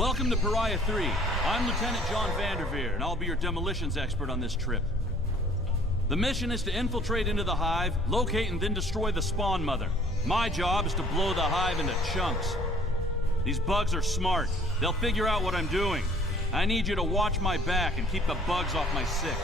Welcome to Pariah 3. I'm Lieutenant John Vanderveer, and I'll be your demolitions expert on this trip. The mission is to infiltrate into the hive, locate and then destroy the spawn mother. My job is to blow the hive into chunks. These bugs are smart. They'll figure out what I'm doing. I need you to watch my back and keep the bugs off my six.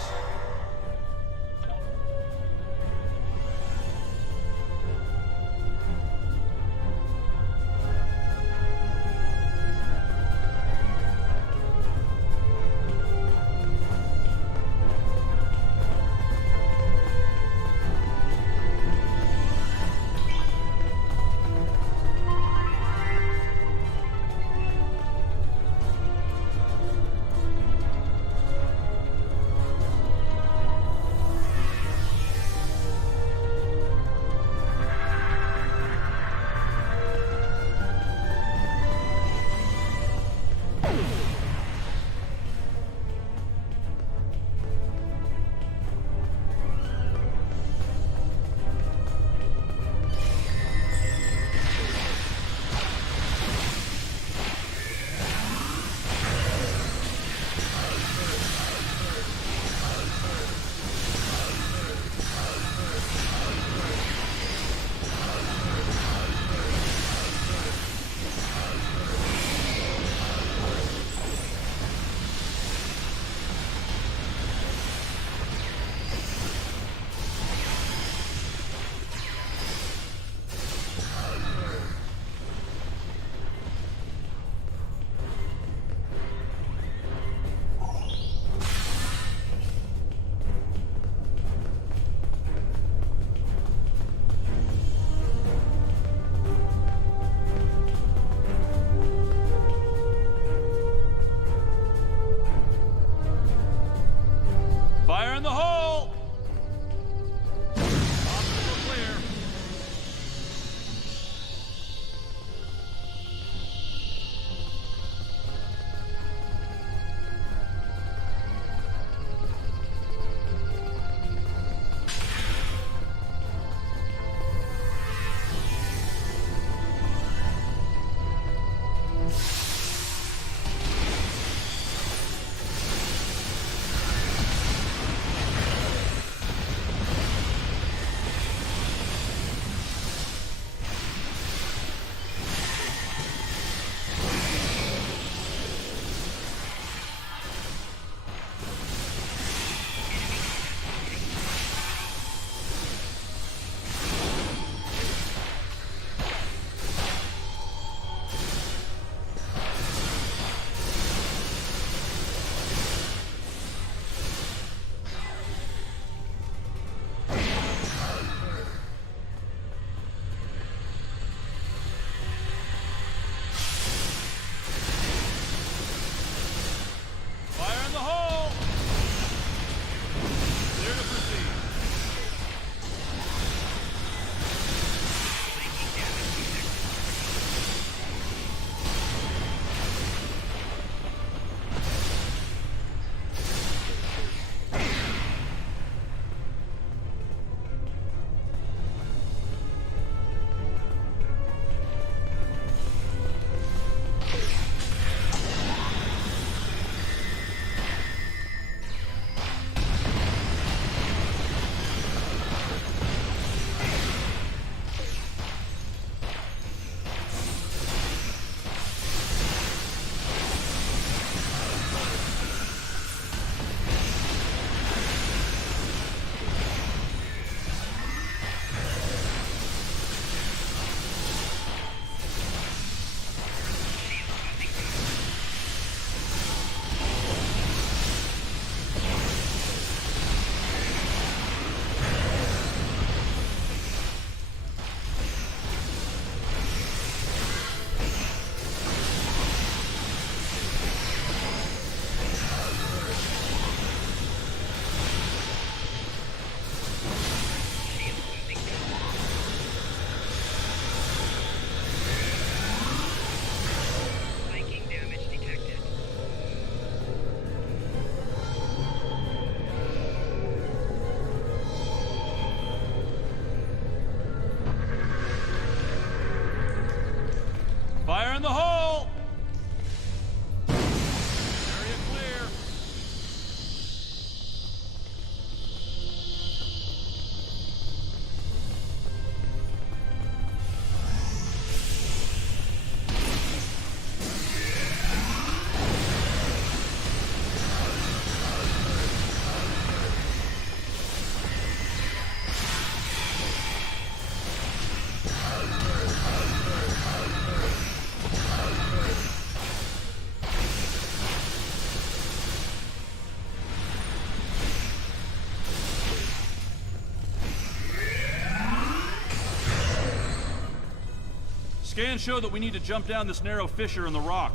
Scans show that we need to jump down this narrow fissure in the rock.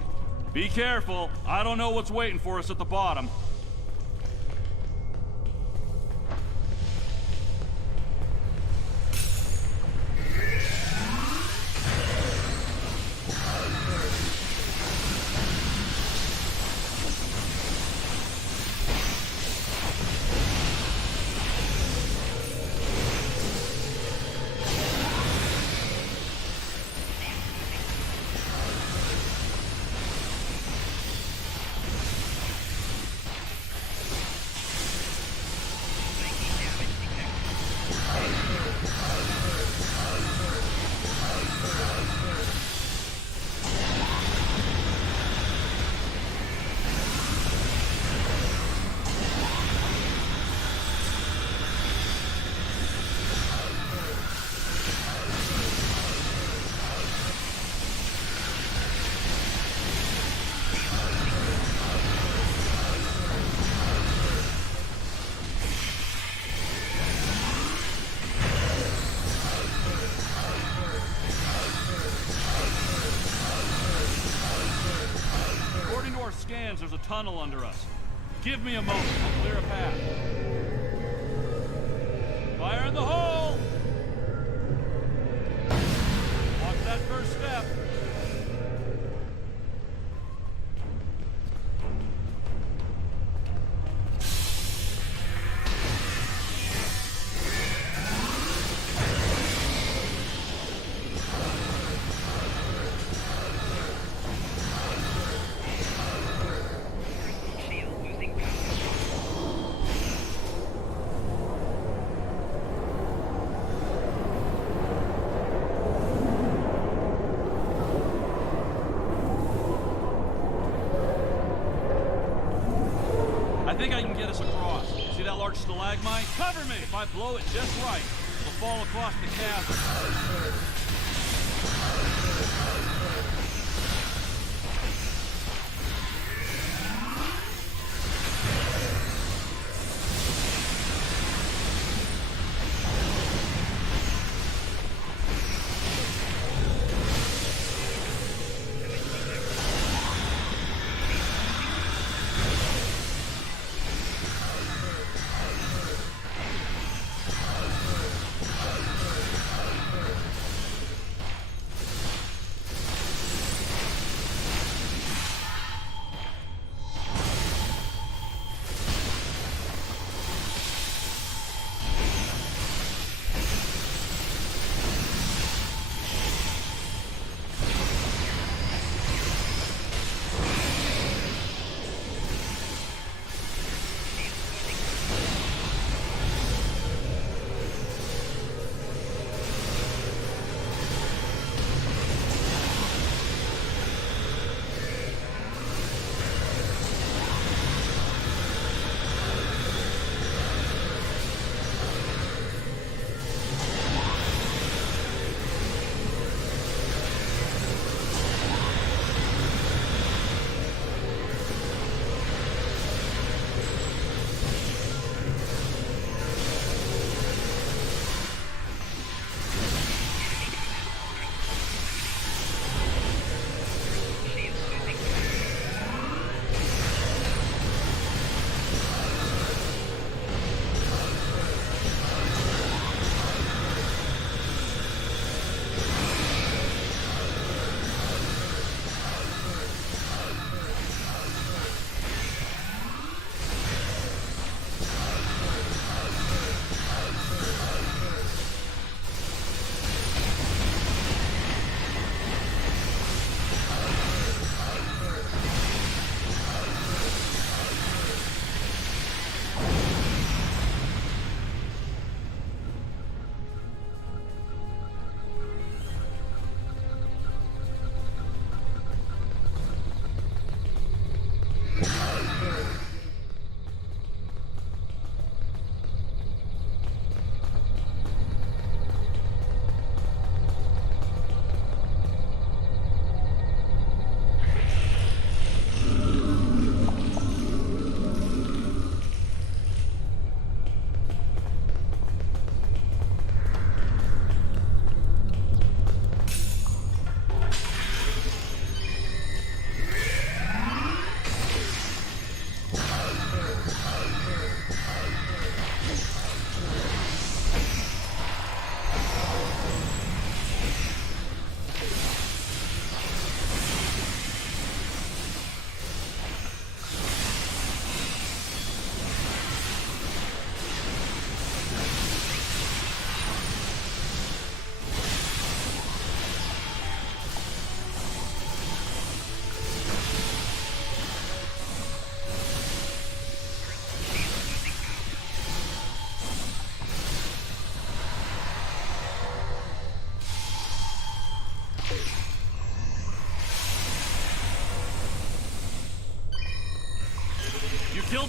Be careful. I don't know what's waiting for us at the bottom. Scans, there's a tunnel under us. Give me a moment, I'll clear a path. Fire in the hole! Watch that first step. I think I can get us across. See that large stalagmite? Cover me! If I blow it just right, it'll fall across the chasm.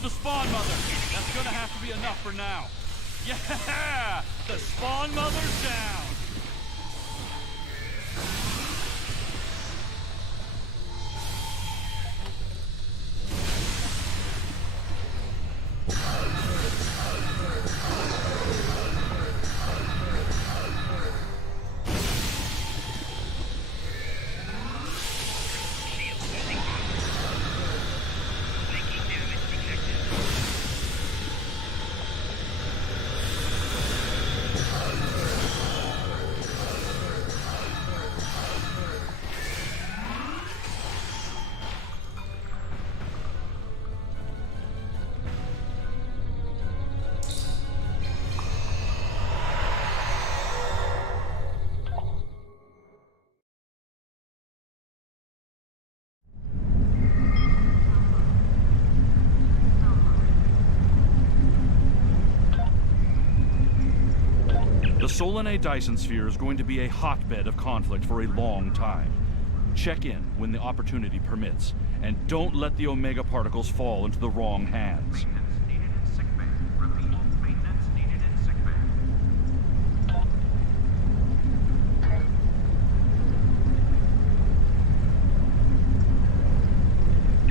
the Spawn Mother. That's gonna have to be enough for now. Yeah! The Spawn Mother's down! The Solanae Dyson Sphere is going to be a hotbed of conflict for a long time. Check in when the opportunity permits, and don't let the Omega particles fall into the wrong hands. Maintenance needed in sick bay. Repeat, maintenance needed in sick bay.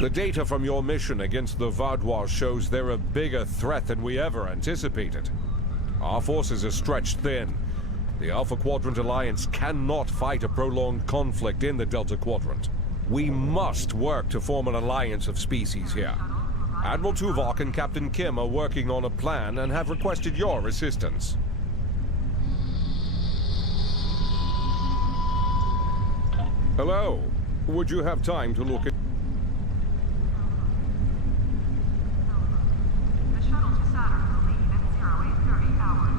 The data from your mission against the Vaudois shows they're a bigger threat than we ever anticipated. Our forces are stretched thin. The Alpha Quadrant Alliance cannot fight a prolonged conflict in the Delta Quadrant. We must work to form an alliance of species here. Admiral Tuvok and Captain Kim are working on a plan and have requested your assistance. Hello. Would you have time to look at... The shuttle to Saturn will leave at 0830 hours.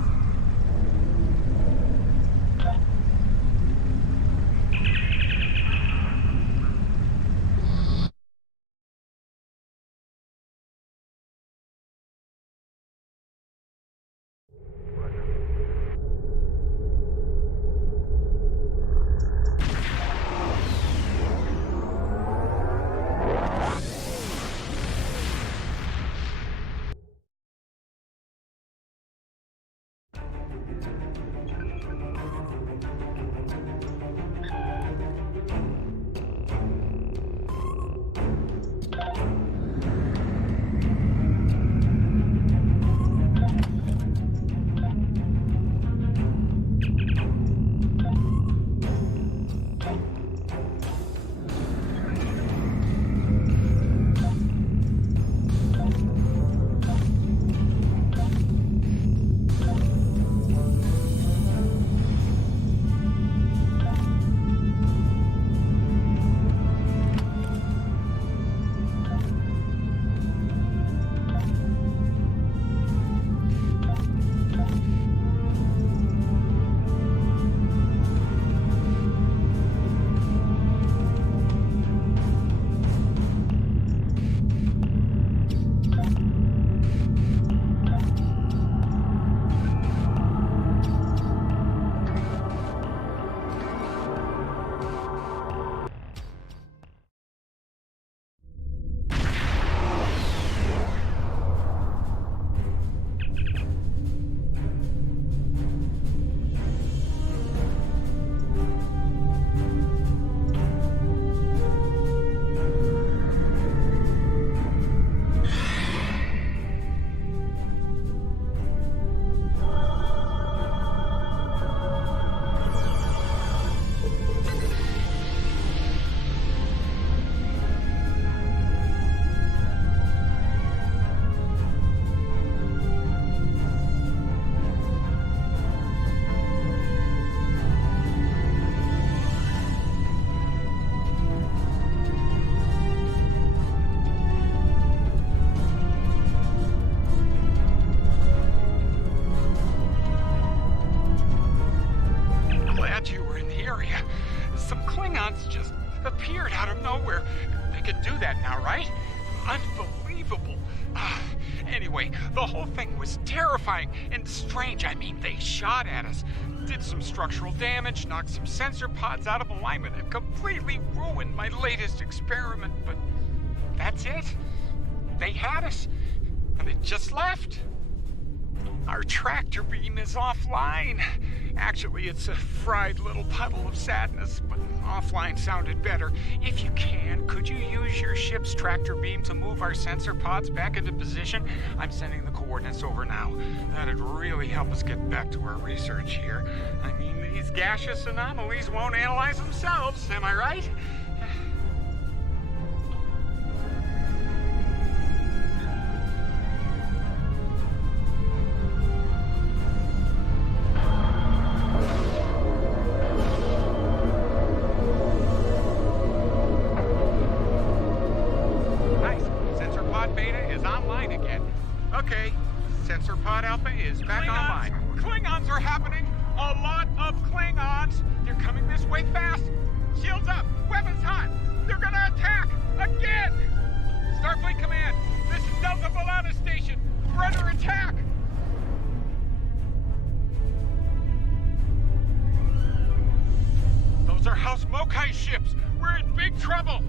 Just appeared out of nowhere. They can do that now, right? Unbelievable. Anyway, the whole thing was terrifying and strange. I mean, they shot at us, did some structural damage, knocked some sensor pods out of alignment, and completely ruined my latest experiment. But that's it. They had us. They just left. Our tractor beam is offline. Actually, it's a fried little puddle of sadness, but offline sounded better. If you can, could you use your ship's tractor beam to move our sensor pods back into position? I'm sending the coordinates over now. That'd really help us get back to our research here. I mean, these gaseous anomalies won't analyze themselves, am I right? Okay, sensor pod alpha is back online. Klingons are happening! A lot of Klingons! They're coming this way fast! Shields up! Weapons hot! They're gonna attack! Again! Starfleet Command, this is Delta Volata Station! We're under attack! Those are House Mokai ships! We're in big trouble!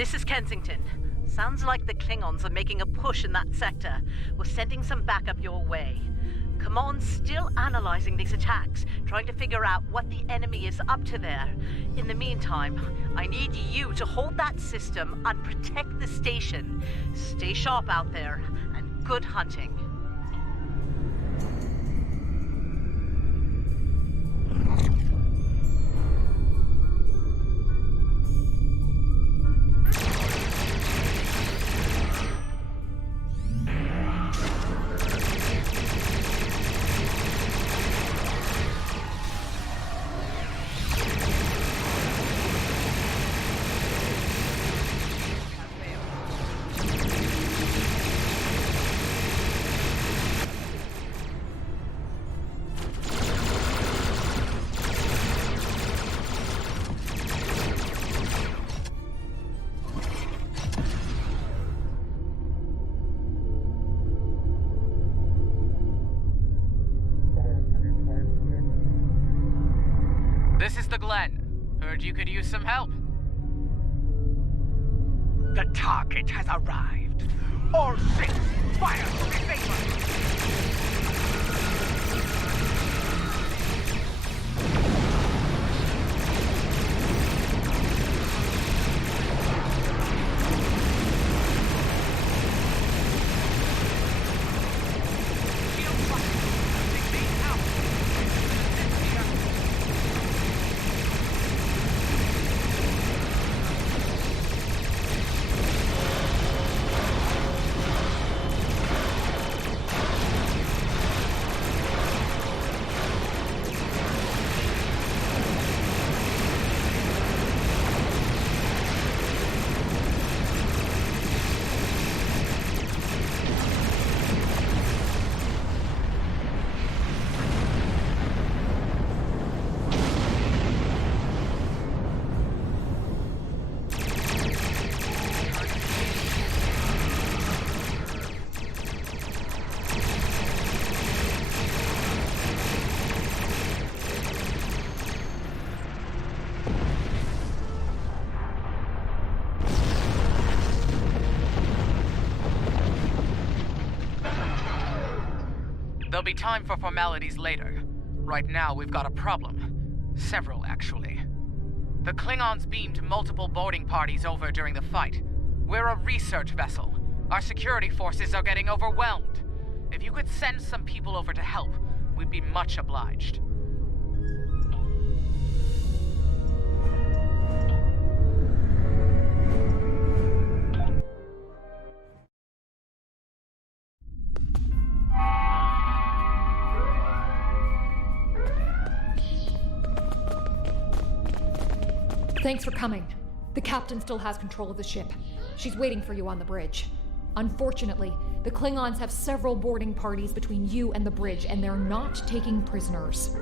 This is Kensington. Sounds like the Klingons are making a push in that sector. We're sending some backup your way. Command's still analyzing these attacks, trying to figure out what the enemy is up to there. In the meantime, I need you to hold that system and protect the station. Stay sharp out there, and good hunting. This is the Glen. Heard you could use some help. The target has arrived. All ships, fire to disable. Shield fire. Take these out. There'll be time for formalities later. Right now, we've got a problem. Several, actually. The Klingons beamed multiple boarding parties over during the fight. We're a research vessel. Our security forces are getting overwhelmed. If you could send some people over to help, we'd be much obliged. Thanks for coming. The captain still has control of the ship. She's waiting for you on the bridge. Unfortunately, the Klingons have several boarding parties between you and the bridge, and they're not taking prisoners.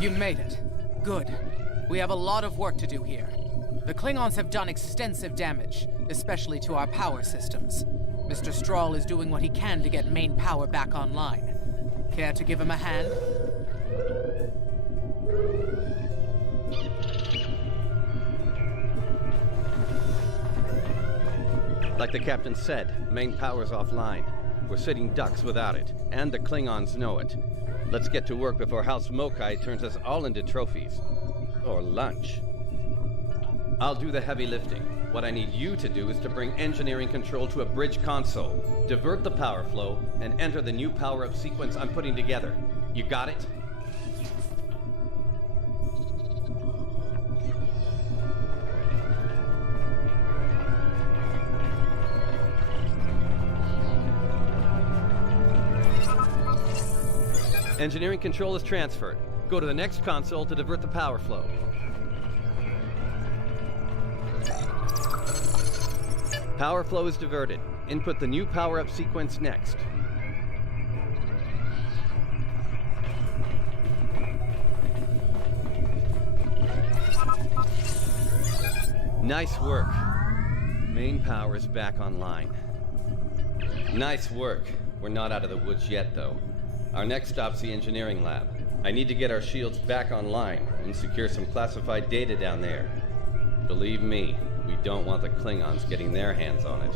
You made it. Good. We have a lot of work to do here. The Klingons have done extensive damage, especially to our power systems. Mr. Strahl is doing what he can to get main power back online. Care to give him a hand? Like the captain said, main power's offline. We're sitting ducks without it, and the Klingons know it. Let's get to work before House Mokai turns us all into trophies. Or lunch. I'll do the heavy lifting. What I need you to do is to bring engineering control to a bridge console, divert the power flow, and enter the new power-up sequence I'm putting together. You got it? Engineering control is transferred. Go to the next console to divert the power flow. Power flow is diverted. Input the new power-up sequence next. Nice work. Main power is back online. Nice work. We're not out of the woods yet, though. Our next stop's the engineering lab. I need to get our shields back online and secure some classified data down there. Believe me, we don't want the Klingons getting their hands on it.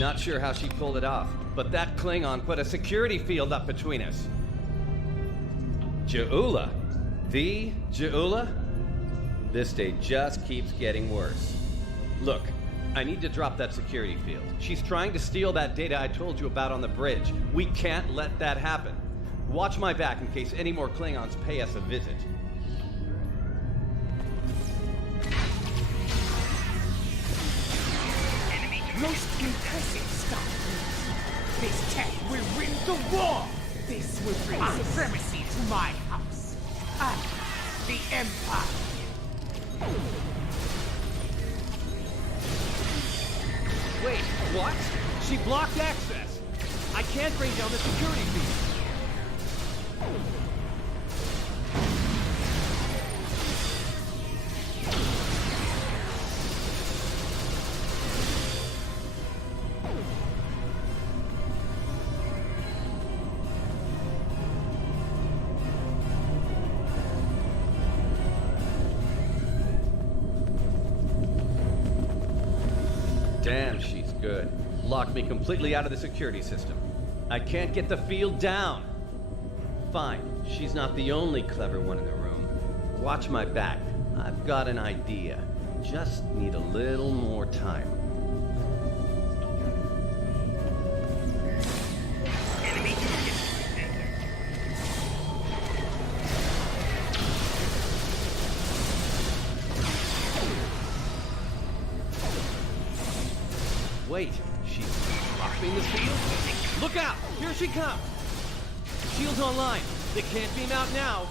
Not sure how she pulled it off, but that Klingon put a security field up between us. Ja'ula? The Ja'ula? This day just keeps getting worse. Look, I need to drop that security field. She's trying to steal that data I told you about on the bridge. We can't let that happen. Watch my back in case any more Klingons pay us a visit. Most impressive stuff. This tech will win the war. This will bring supremacy to my house. And the Empire. Wait, what? She blocked access. I can't bring down the security feed. Damn, she's good. Locked me completely out of the security system. I can't get the field down. Fine, she's not the only clever one in the room. Watch my back. I've got an idea. Just need a little more time. Wait, she's blocking the field? Look out! Here she comes! Shield's online. They can't beam out now.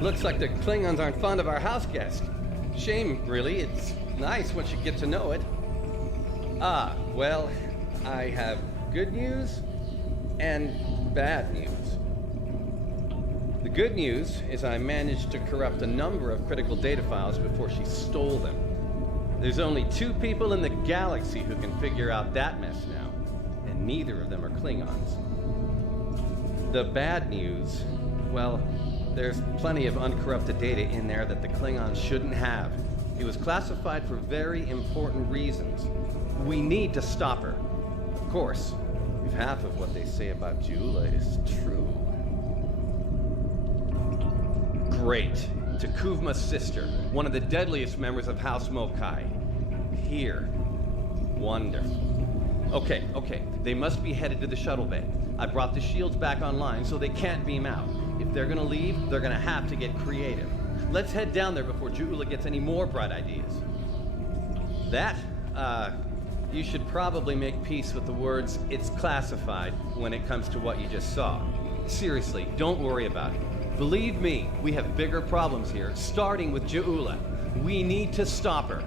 Looks like the Klingons aren't fond of our house guest. Shame, really. It's nice once you get to know it. Ah, well, I have good news and bad news. The good news is I managed to corrupt a number of critical data files before she stole them. There's only 2 people in the galaxy who can figure out that mess now, and neither of them are Klingons. The bad news, well, there's plenty of uncorrupted data in there that the Klingons shouldn't have. It was classified for very important reasons. We need to stop her. Of course, if half of what they say about Ja'ula is true. Great. Takuvma's sister, one of the deadliest members of House Mokai. Here. Wonderful. Okay. They must be headed to the shuttle bay. I brought the shields back online so they can't beam out. If they're gonna leave, they're gonna have to get creative. Let's head down there before Ja'ula gets any more bright ideas. You should probably make peace with the words, "it's classified," when it comes to what you just saw. Seriously, don't worry about it. Believe me, we have bigger problems here, starting with Ja'ula. We need to stop her.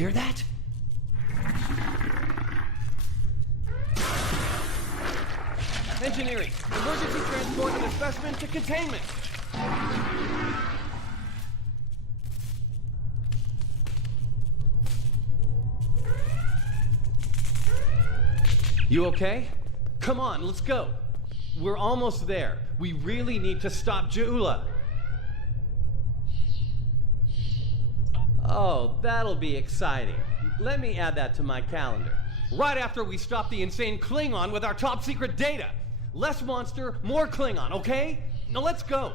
hear that? Engineering, emergency transport of the specimen to containment. You okay? Come on, let's go. We're almost there. We really need to stop Jula. Oh, that'll be exciting. Let me add that to my calendar. Right after we stop the insane Klingon with our top secret data. Less monster, more Klingon, okay? Now let's go.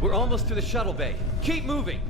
We're almost to the shuttle bay. Keep moving!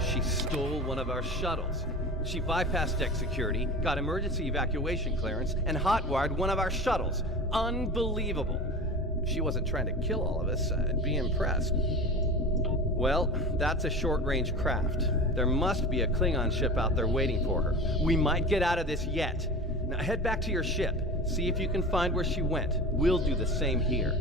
She stole one of our shuttles. She bypassed deck security, got emergency evacuation clearance, and hotwired one of our shuttles. Unbelievable. If she wasn't trying to kill all of us, I'd be impressed. Well, that's a short-range craft. There must be a Klingon ship out there waiting for her. We might get out of this yet. Now head back to your ship. See if you can find where she went. We'll do the same here.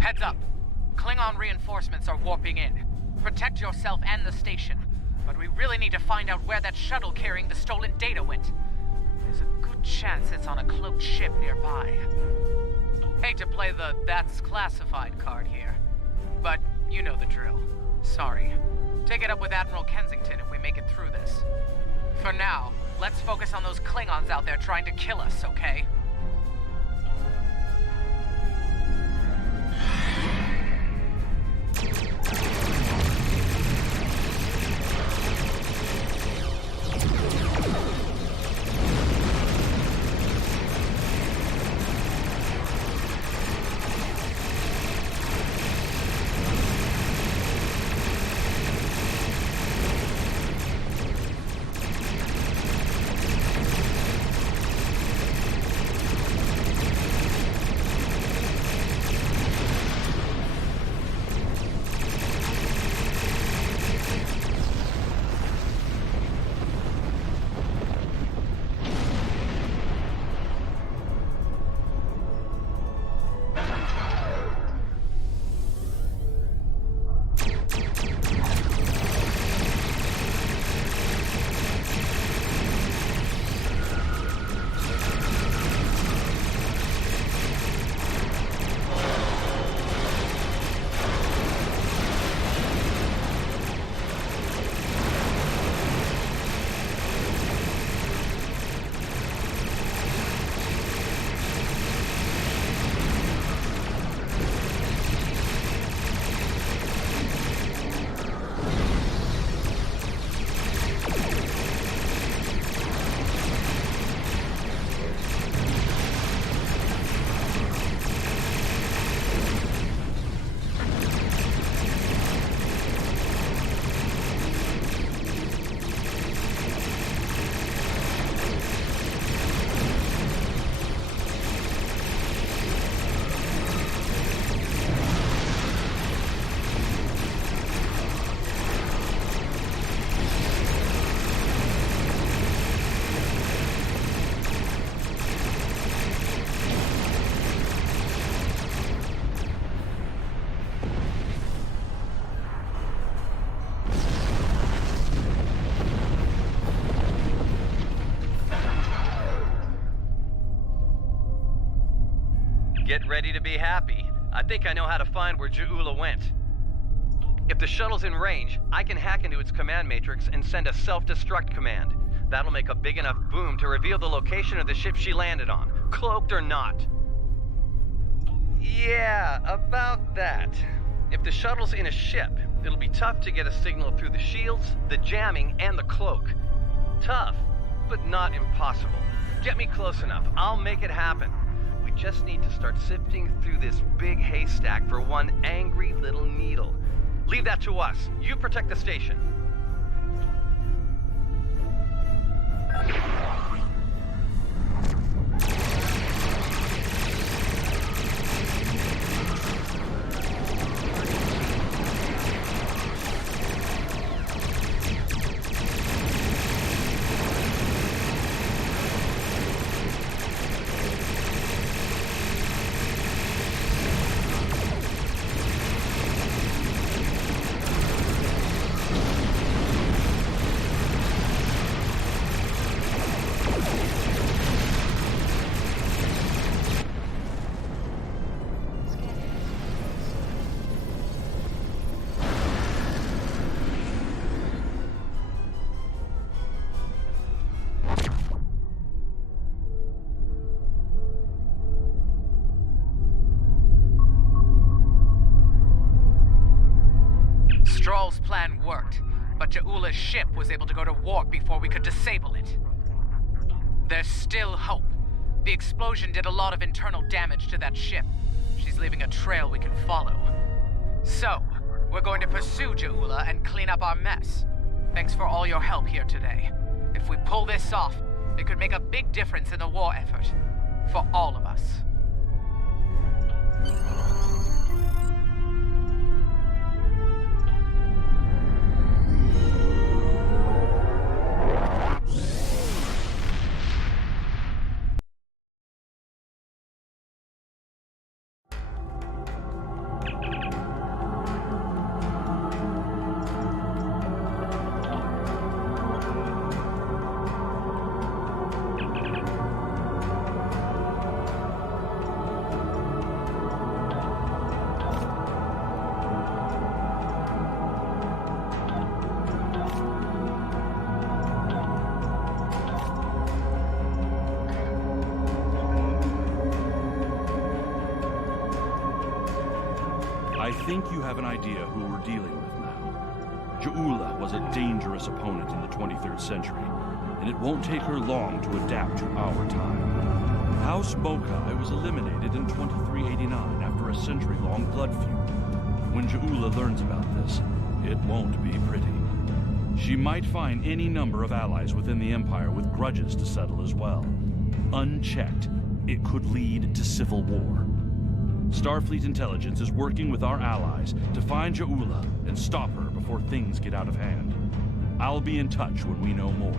Heads up. Klingon reinforcements are warping in. Protect yourself and the station. But we really need to find out where that shuttle carrying the stolen data went. There's a good chance it's on a cloaked ship nearby. Hate to play the "that's classified" card here, but you know the drill. Sorry. Take it up with Admiral Kensington if we make it through this. For now, let's focus on those Klingons out there trying to kill us, okay? Get ready to be happy. I think I know how to find where Ja'ula went. If the shuttle's in range, I can hack into its command matrix and send a self-destruct command. That'll make a big enough boom to reveal the location of the ship she landed on, cloaked or not. Yeah, about that. If the shuttle's in a ship, it'll be tough to get a signal through the shields, the jamming, and the cloak. Tough, but not impossible. Get me close enough, I'll make it happen. We just need to start sifting through this big haystack for one angry little needle. Leave that to us. You protect the station. Stroll's plan worked, but Ja'ula's ship was able to go to warp before we could disable it. There's still hope. The explosion did a lot of internal damage to that ship. She's leaving a trail we can follow. So, we're going to pursue Ja'ula and clean up our mess. Thanks for all your help here today. If we pull this off, it could make a big difference in the war effort. For all of us. I think you have an idea who we're dealing with now. Ja'ula was a dangerous opponent in the 23rd century, and it won't take her long to adapt to our time. House Mokai was eliminated in 2389 after a century-long blood feud. When Ja'ula learns about this, it won't be pretty. She might find any number of allies within the Empire with grudges to settle as well. Unchecked, it could lead to civil war. Starfleet intelligence is working with our allies to find Ja'ula and stop her before things get out of hand. I'll be in touch when we know more.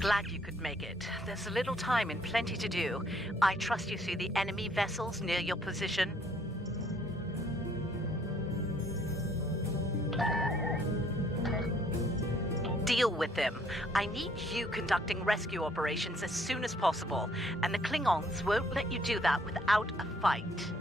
Glad you could make it. There's a little time and plenty to do. I trust you see the enemy vessels near your position. Deal with them. I need you conducting rescue operations as soon as possible, and the Klingons won't let you do that without a fight.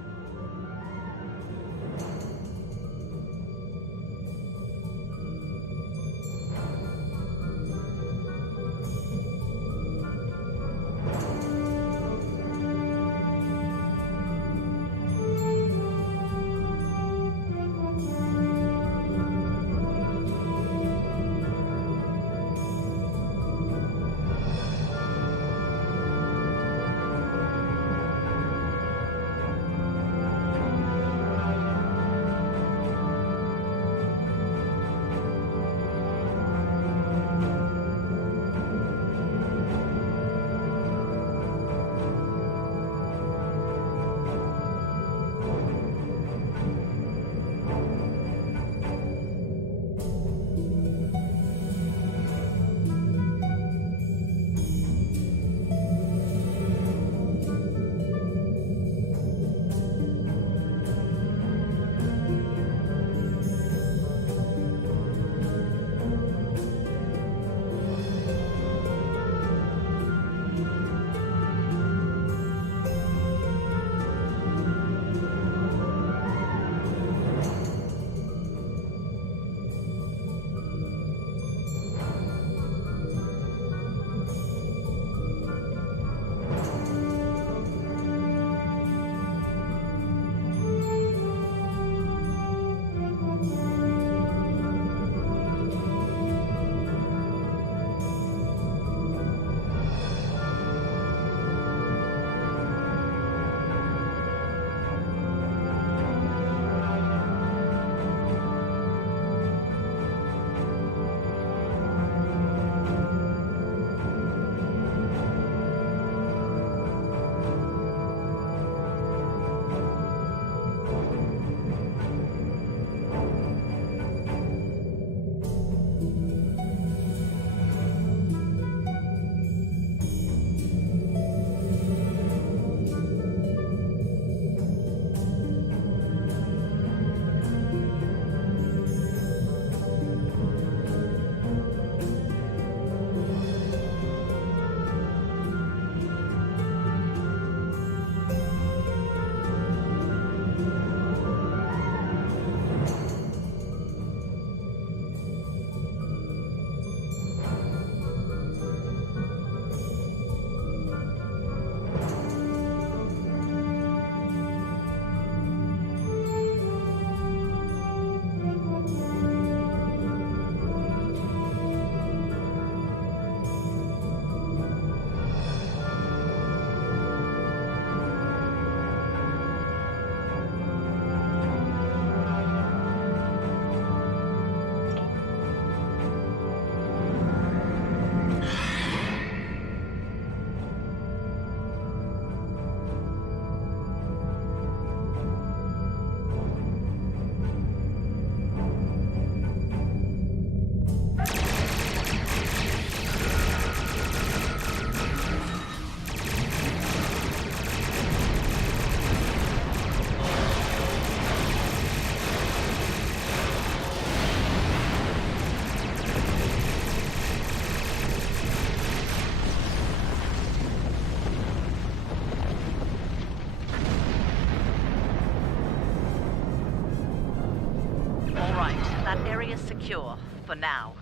area secure, for now.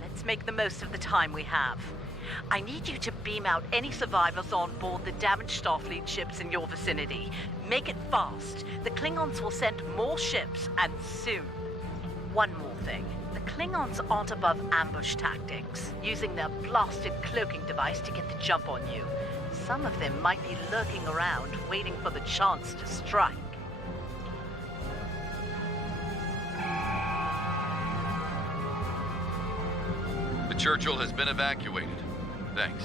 Let's make the most of the time we have. I need you to beam out any survivors on board the damaged Starfleet ships in your vicinity. Make it fast. The Klingons will send more ships, and soon. One more thing. The Klingons aren't above ambush tactics, using their blasted cloaking device to get the jump on you. Some of them might be lurking around, waiting for the chance to strike. The Churchill has been evacuated. Thanks.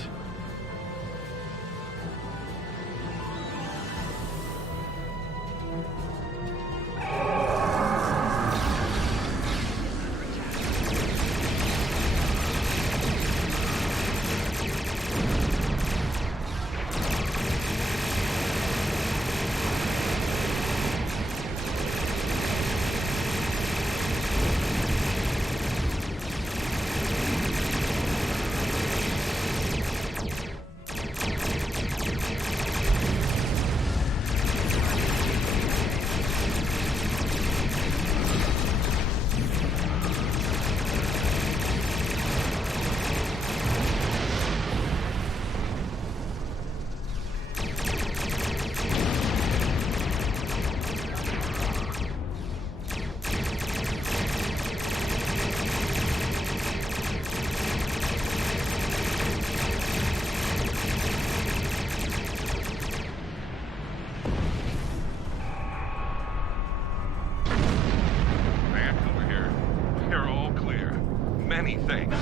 Thanks.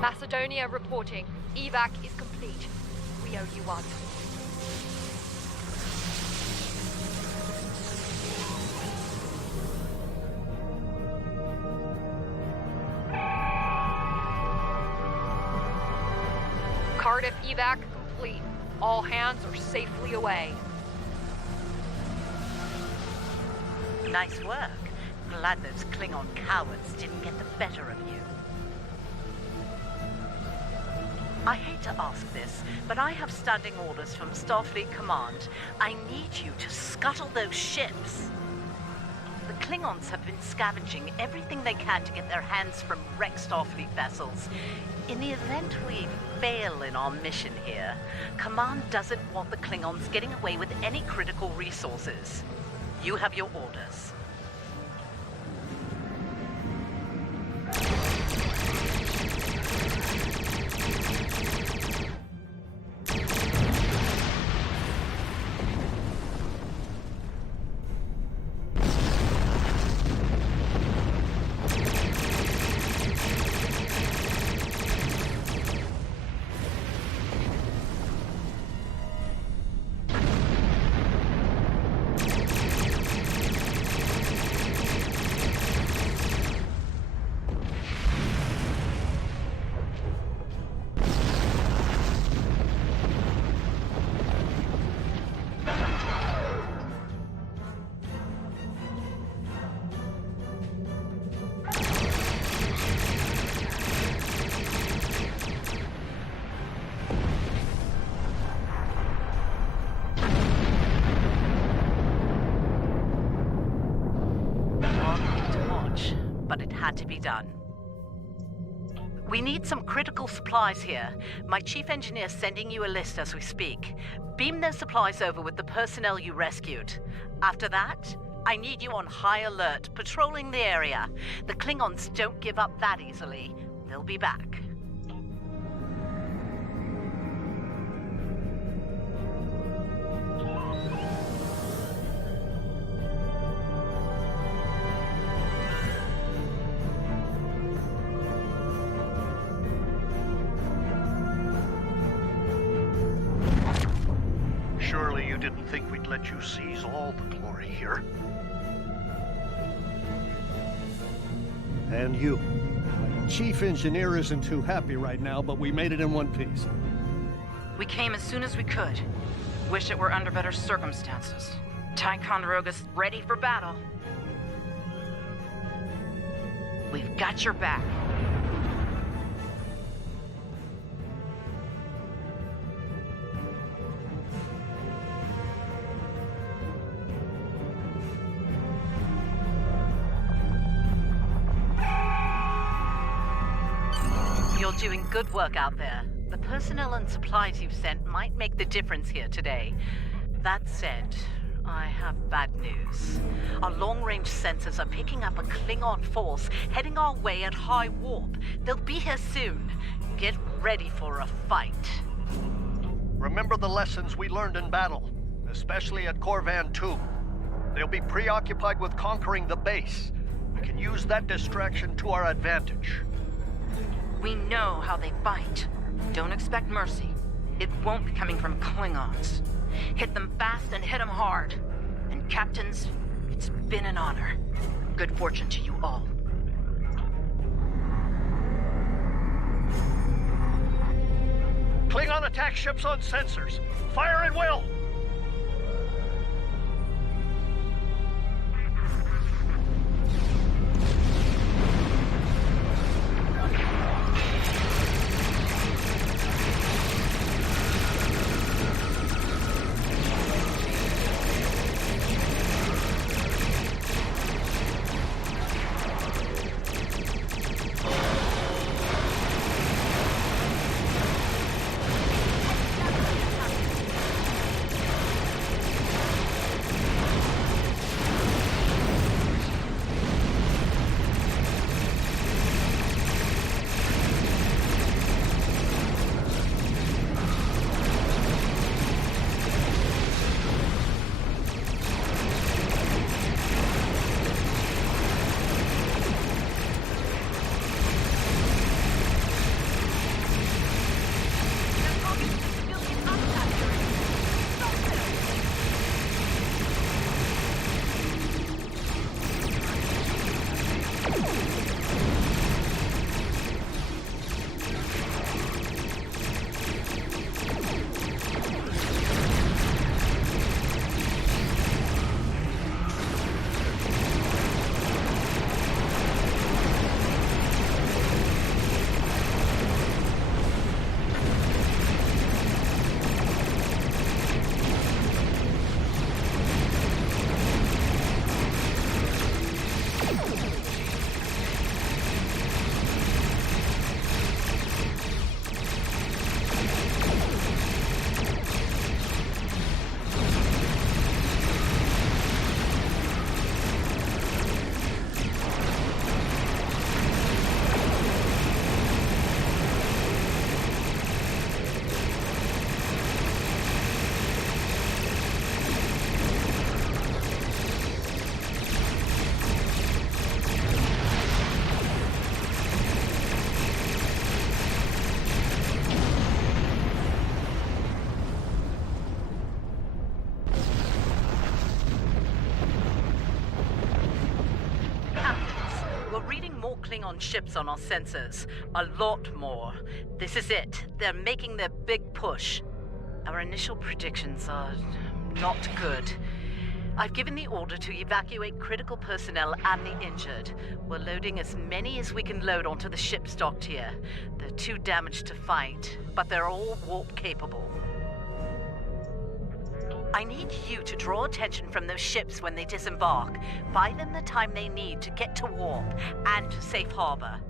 Macedonia reporting. Evac is complete. We owe you one. Cardiff evac complete. All hands are safely away. Nice work. Glad those Klingon cowards didn't get the better of you. I hate to ask this, but I have standing orders from Starfleet Command. I need you to scuttle those ships. The Klingons have been scavenging everything they can to get their hands from wrecked Starfleet vessels. In the event we fail in our mission here, Command doesn't want the Klingons getting away with any critical resources. You have your orders. But it had to be done. We need some critical supplies here. My chief engineer's sending you a list as we speak. Beam those supplies over with the personnel you rescued. After that, I need you on high alert, patrolling the area. The Klingons don't give up that easily. They'll be back. Surely you didn't think we'd let you seize all the glory here. And you. My chief engineer isn't too happy right now, but we made it in one piece. We came as soon as we could. Wish it were under better circumstances. Ticonderoga's ready for battle. We've got your back. You're doing good work out there. The personnel and supplies you've sent might make the difference here today. That said, I have bad news. Our long-range sensors are picking up a Klingon force heading our way at high warp. They'll be here soon. Get ready for a fight. Remember the lessons we learned in battle, especially at Corvan 2. They'll be preoccupied with conquering the base. We can use that distraction to our advantage. We know how they fight. Don't expect mercy. It won't be coming from Klingons. Hit them fast and hit them hard. And captains, it's been an honor. Good fortune to you all. Klingon attack ships on sensors. Fire at will! Klingon ships on our sensors. A lot more. This is it. They're making their big push. Our initial predictions are not good. I've given the order to evacuate critical personnel and the injured. We're loading as many as we can load onto the ships docked here. They're too damaged to fight, but they're all warp capable. I need you to draw attention from those ships when they disembark. Buy them the time they need to get to warp and to safe harbor.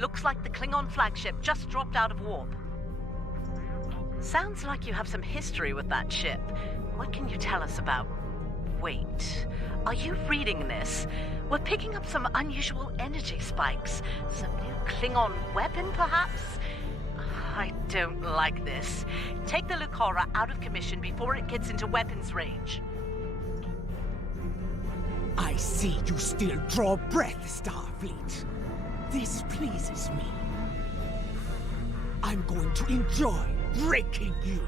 Looks like the Klingon flagship just dropped out of warp. Sounds like you have some history with that ship. What can you tell us about... Wait, are you reading this? We're picking up some unusual energy spikes. Some new Klingon weapon, perhaps? I don't like this. Take the Lucora out of commission before it gets into weapons range. I see you still draw breath, Starfleet. This pleases me. I'm going to enjoy breaking you.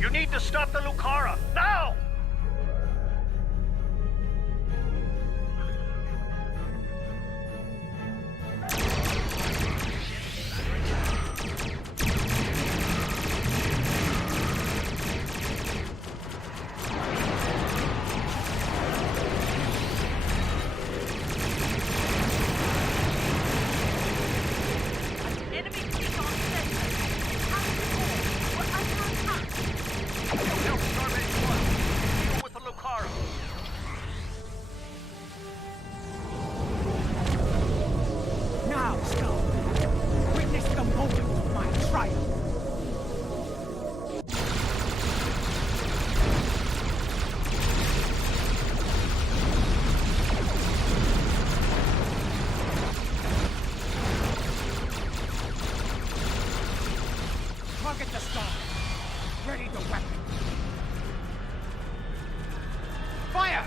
You need to stop the Lucara, now! Target the star. Ready the weapon. Fire!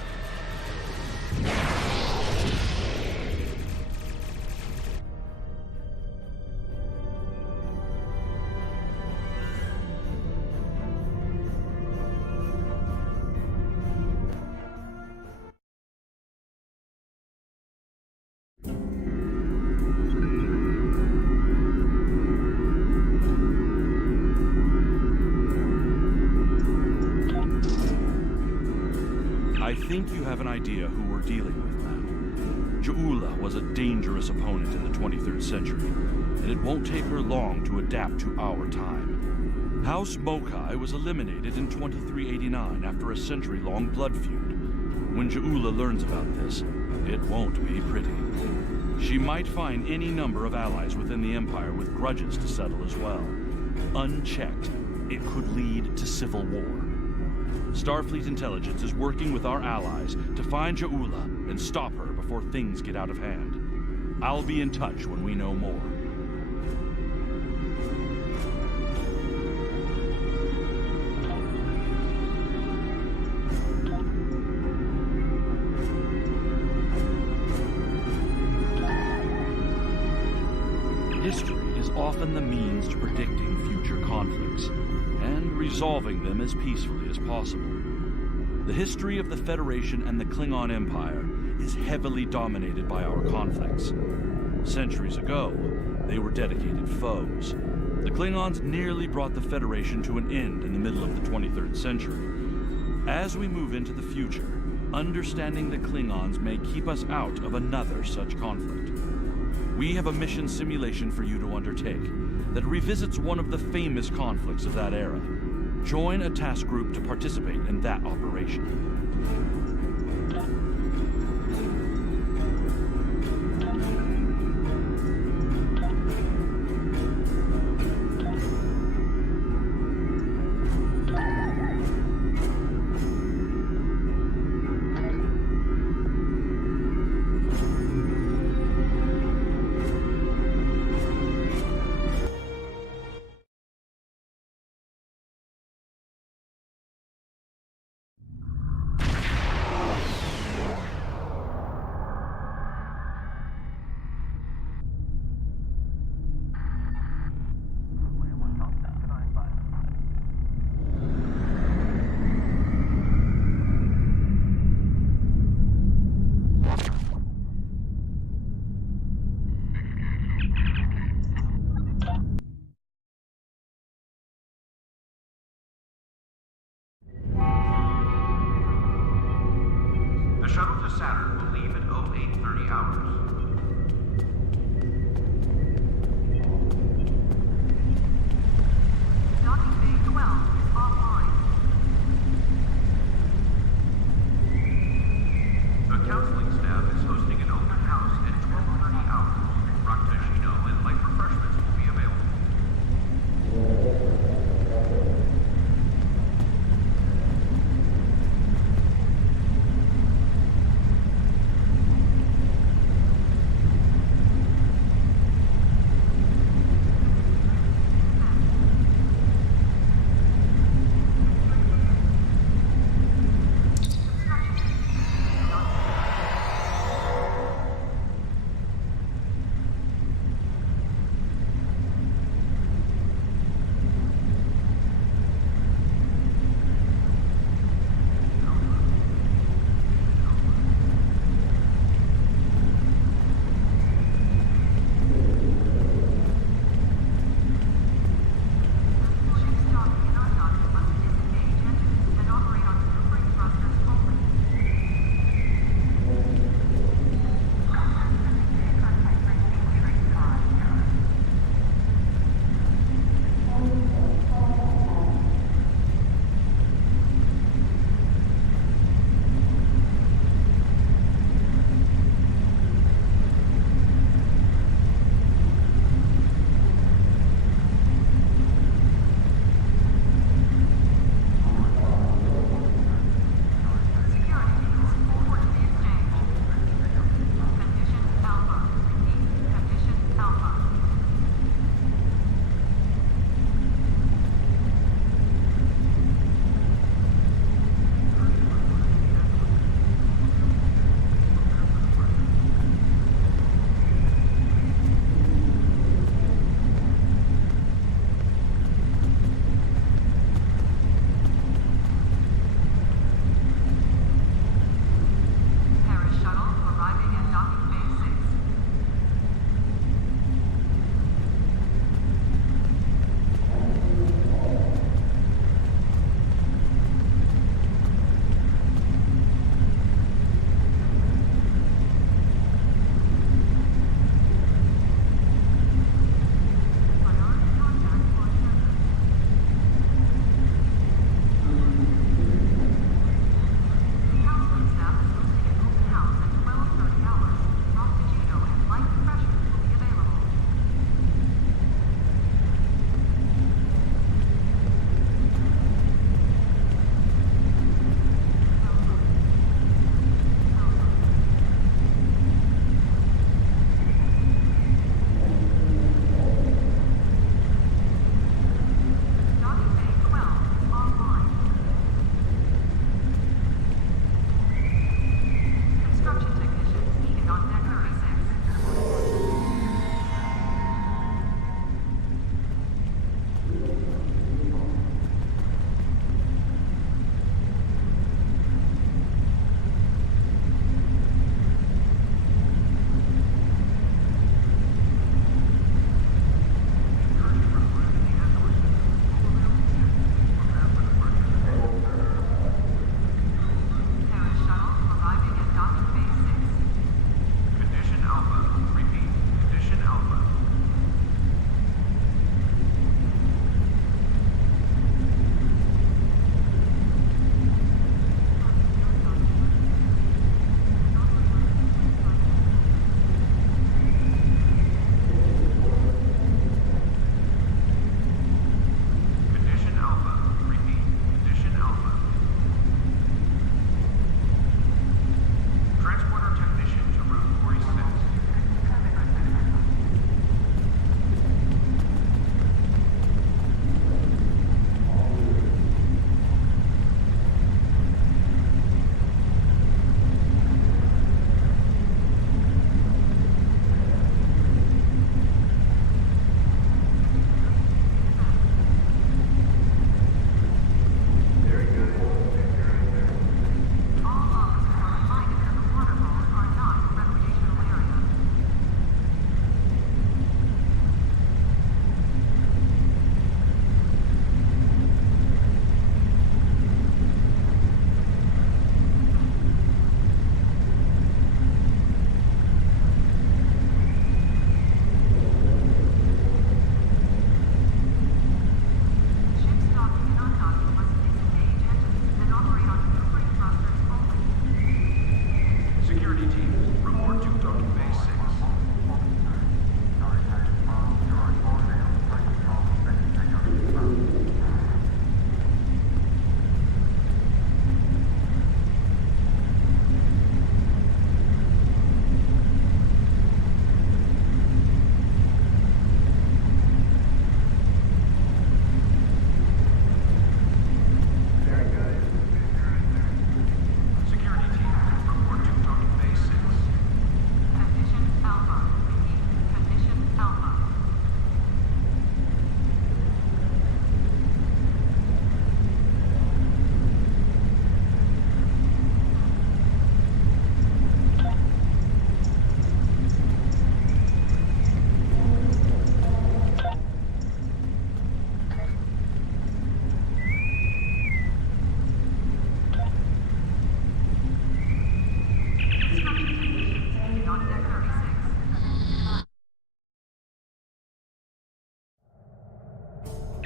I think you have an idea who we're dealing with now. Ja'ula was a dangerous opponent in the 23rd century, and it won't take her long to adapt to our time. House Mokai was eliminated in 2389 after a century-long blood feud. When Ja'ula learns about this, it won't be pretty. She might find any number of allies within the Empire with grudges to settle as well. Unchecked, it could lead to civil war. Starfleet intelligence is working with our allies to find Ja'ula and stop her before things get out of hand. I'll be in touch when we know more. History is often the means to predicting future conflicts and resolving them as peacefully as possible. The history of the Federation and the Klingon Empire is heavily dominated by our conflicts. Centuries ago, they were dedicated foes. The Klingons nearly brought the Federation to an end in the middle of the 23rd century. As we move into the future, understanding the Klingons may keep us out of another such conflict. We have a mission simulation for you to undertake that revisits one of the famous conflicts of that era. Join a task group to participate in that operation.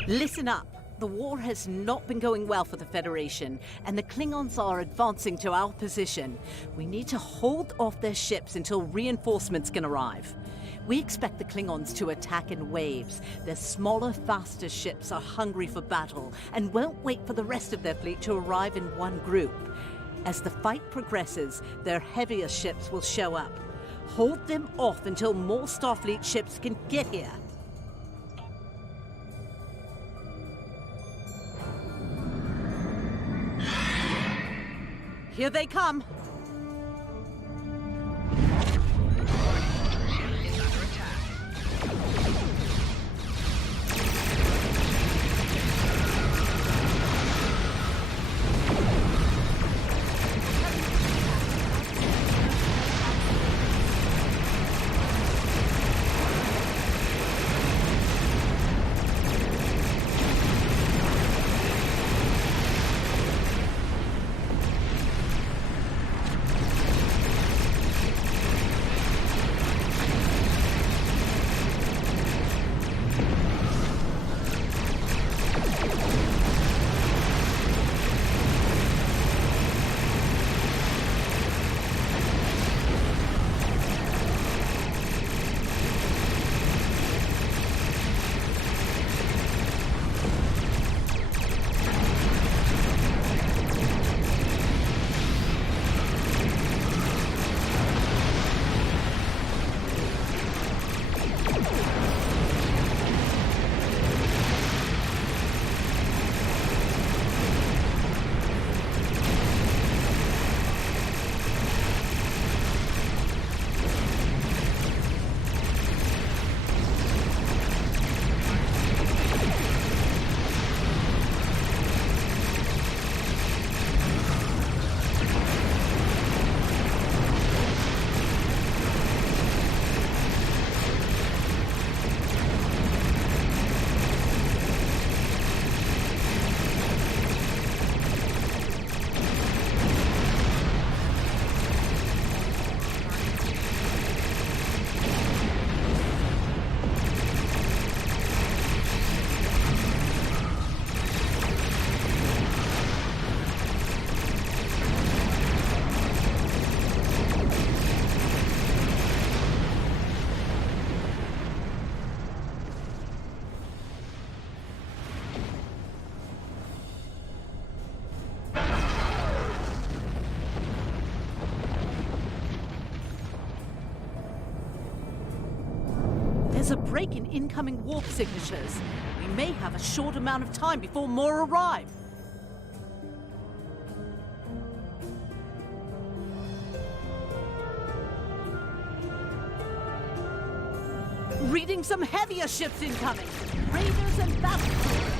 Listen up. The war has not been going well for the Federation, and the Klingons are advancing to our position. We need to hold off their ships until reinforcements can arrive. We expect the Klingons to attack in waves. Their smaller, faster ships are hungry for battle and won't wait for the rest of their fleet to arrive in one group. As the fight progresses, their heavier ships will show up. Hold them off until more Starfleet ships can get here. Here they come. There's a break in incoming warp signatures. We may have a short amount of time before more arrive. Reading some heavier ships incoming. Raiders and battle cruisers.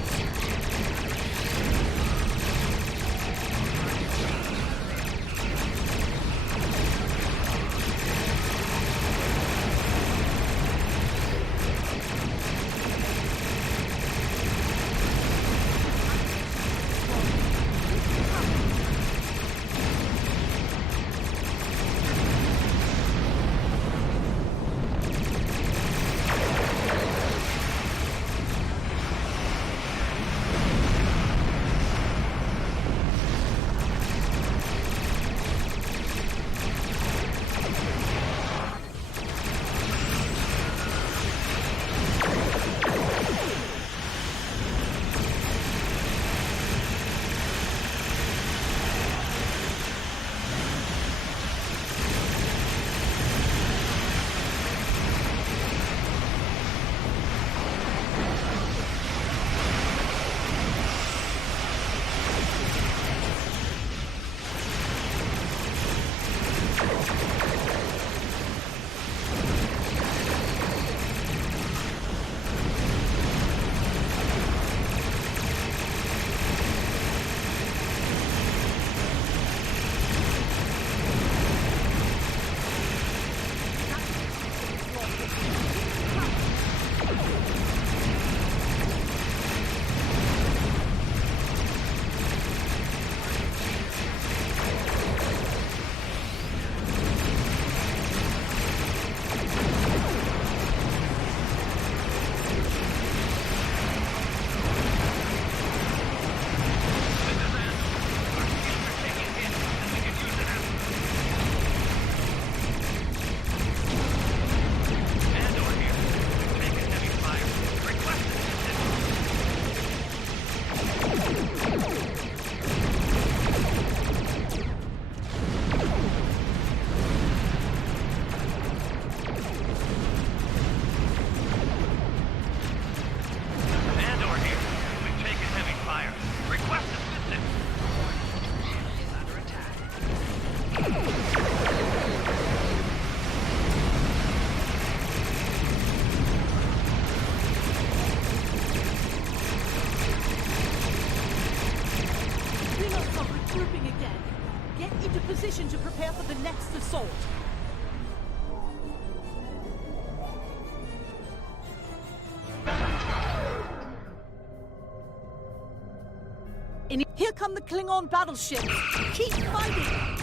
Here come the Klingon battleships! Keep fighting!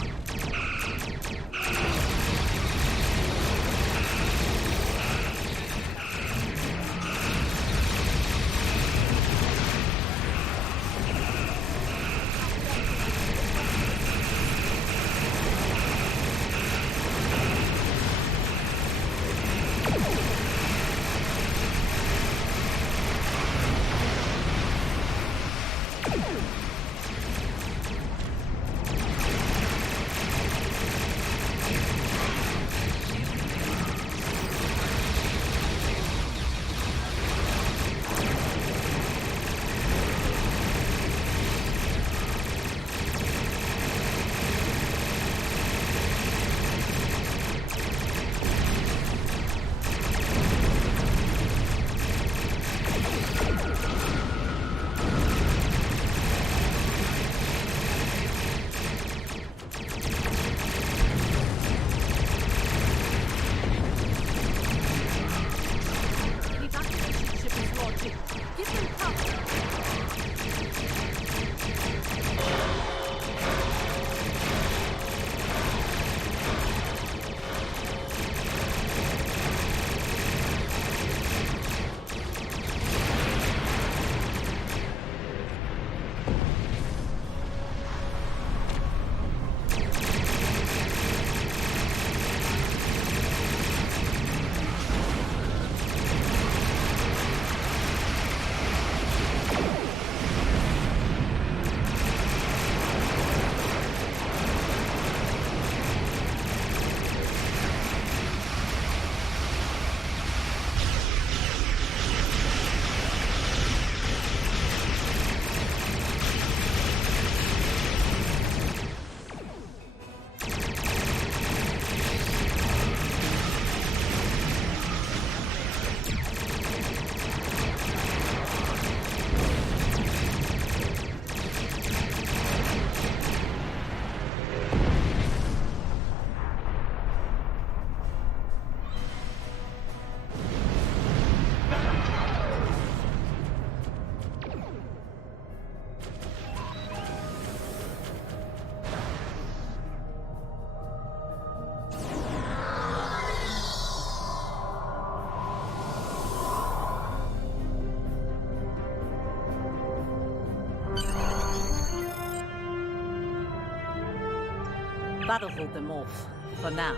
That'll hold them off, for now.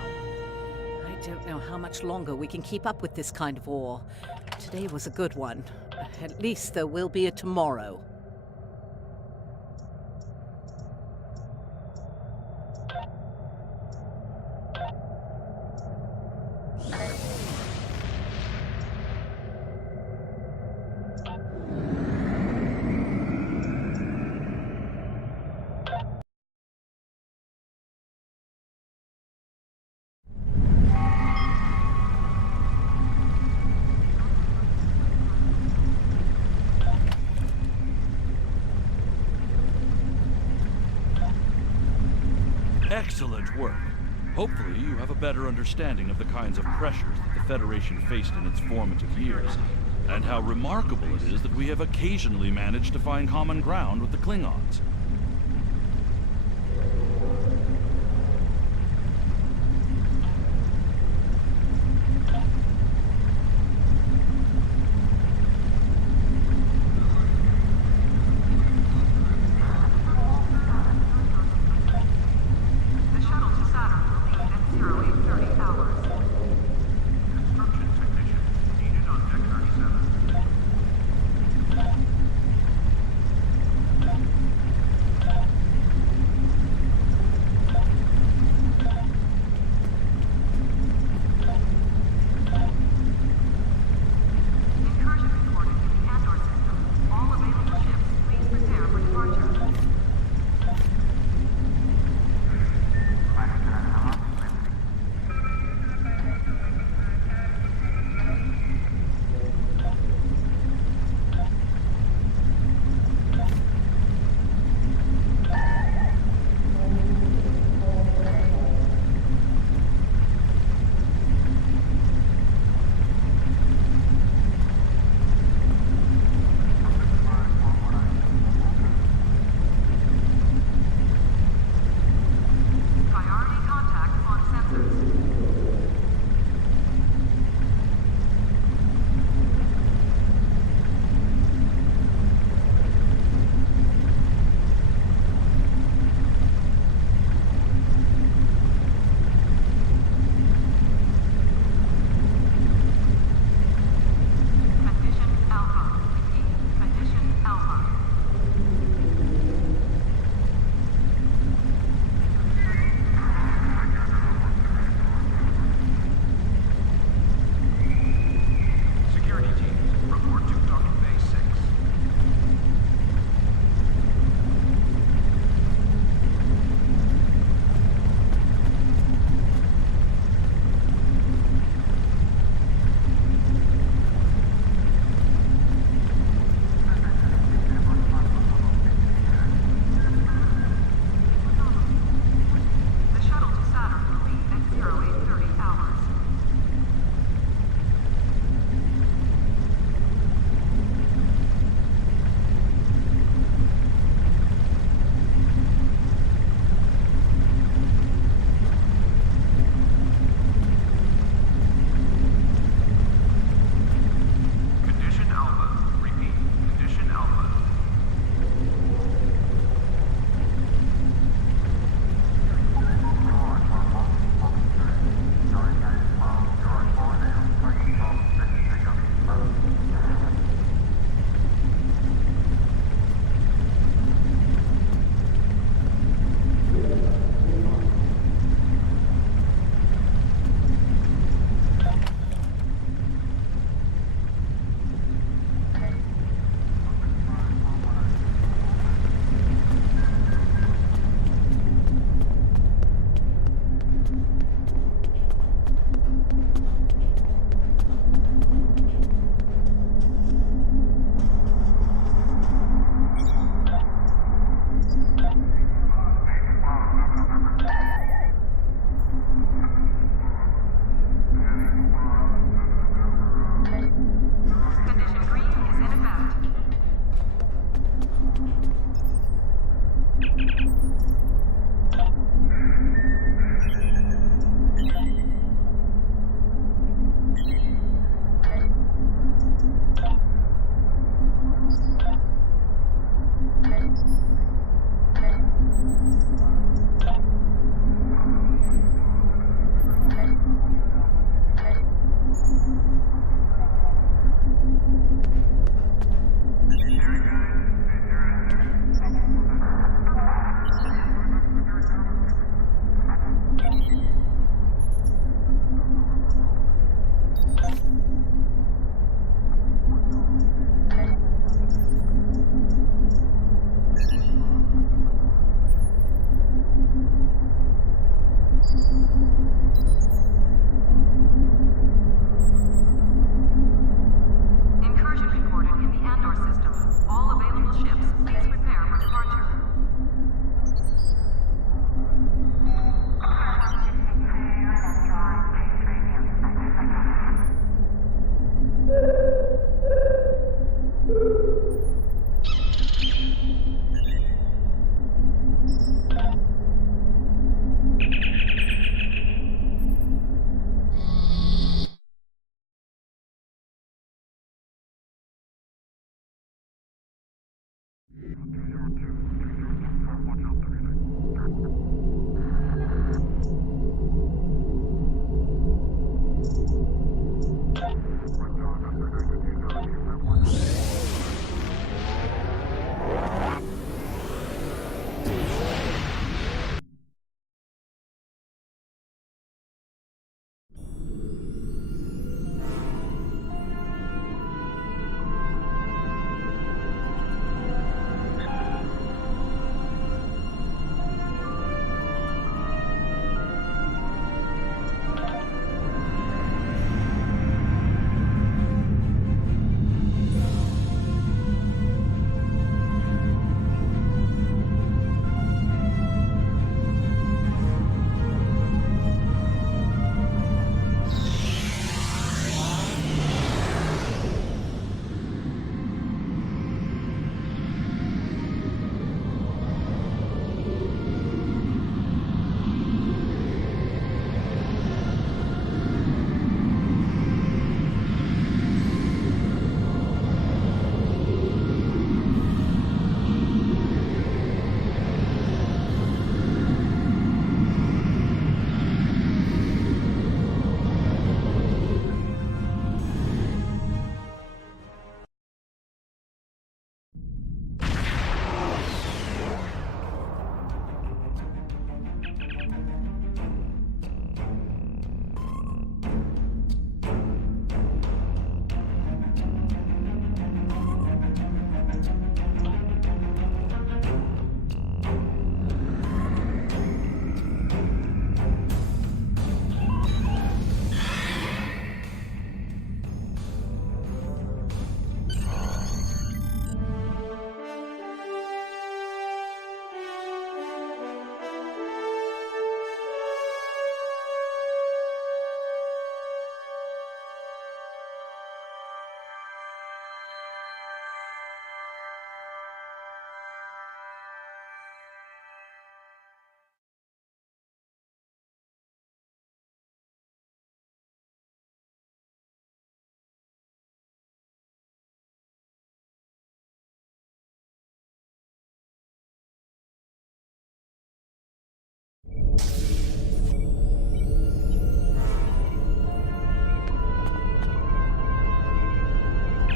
I don't know how much longer we can keep up with this kind of war. Today was a good one. At least there will be a tomorrow. Excellent work. Hopefully you have a better understanding of the kinds of pressures that the Federation faced in its formative years, and how remarkable it is that we have occasionally managed to find common ground with the Klingons.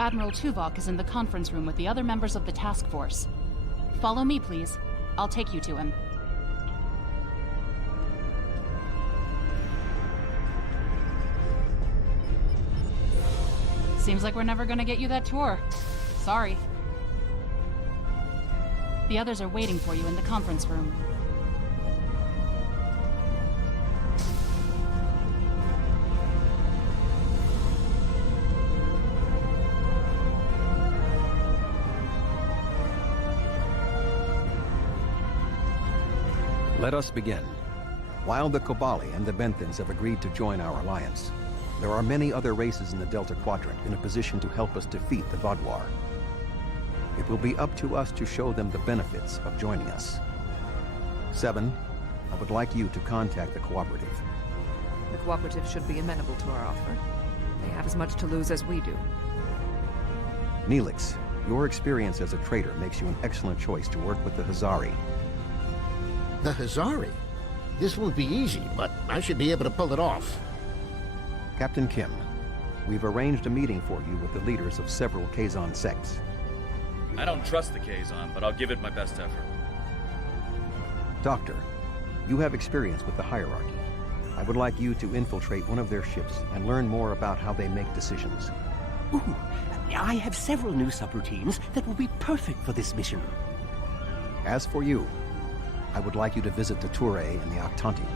Admiral Tuvok is in the conference room with the other members of the task force. Follow me, please. I'll take you to him. Seems like we're never gonna get you that tour. Sorry. The others are waiting for you in the conference room. Let us begin. While the Kobali and the Benthans have agreed to join our alliance, there are many other races in the Delta Quadrant in a position to help us defeat the Vaadwaur. It will be up to us to show them the benefits of joining us. 7, I would like you to contact the Cooperative. The Cooperative should be amenable to our offer. They have as much to lose as we do. Neelix, your experience as a trader makes you an excellent choice to work with the Hazari. The Hazari? This won't be easy, but I should be able to pull it off. Captain Kim, we've arranged a meeting for you with the leaders of several Kazon sects. I don't trust the Kazon, but I'll give it my best effort. Doctor, you have experience with the hierarchy. I would like you to infiltrate one of their ships and learn more about how they make decisions. Ooh, I have several new subroutines that will be perfect for this mission. As for you, I would like you to visit the Touré and the Octanti,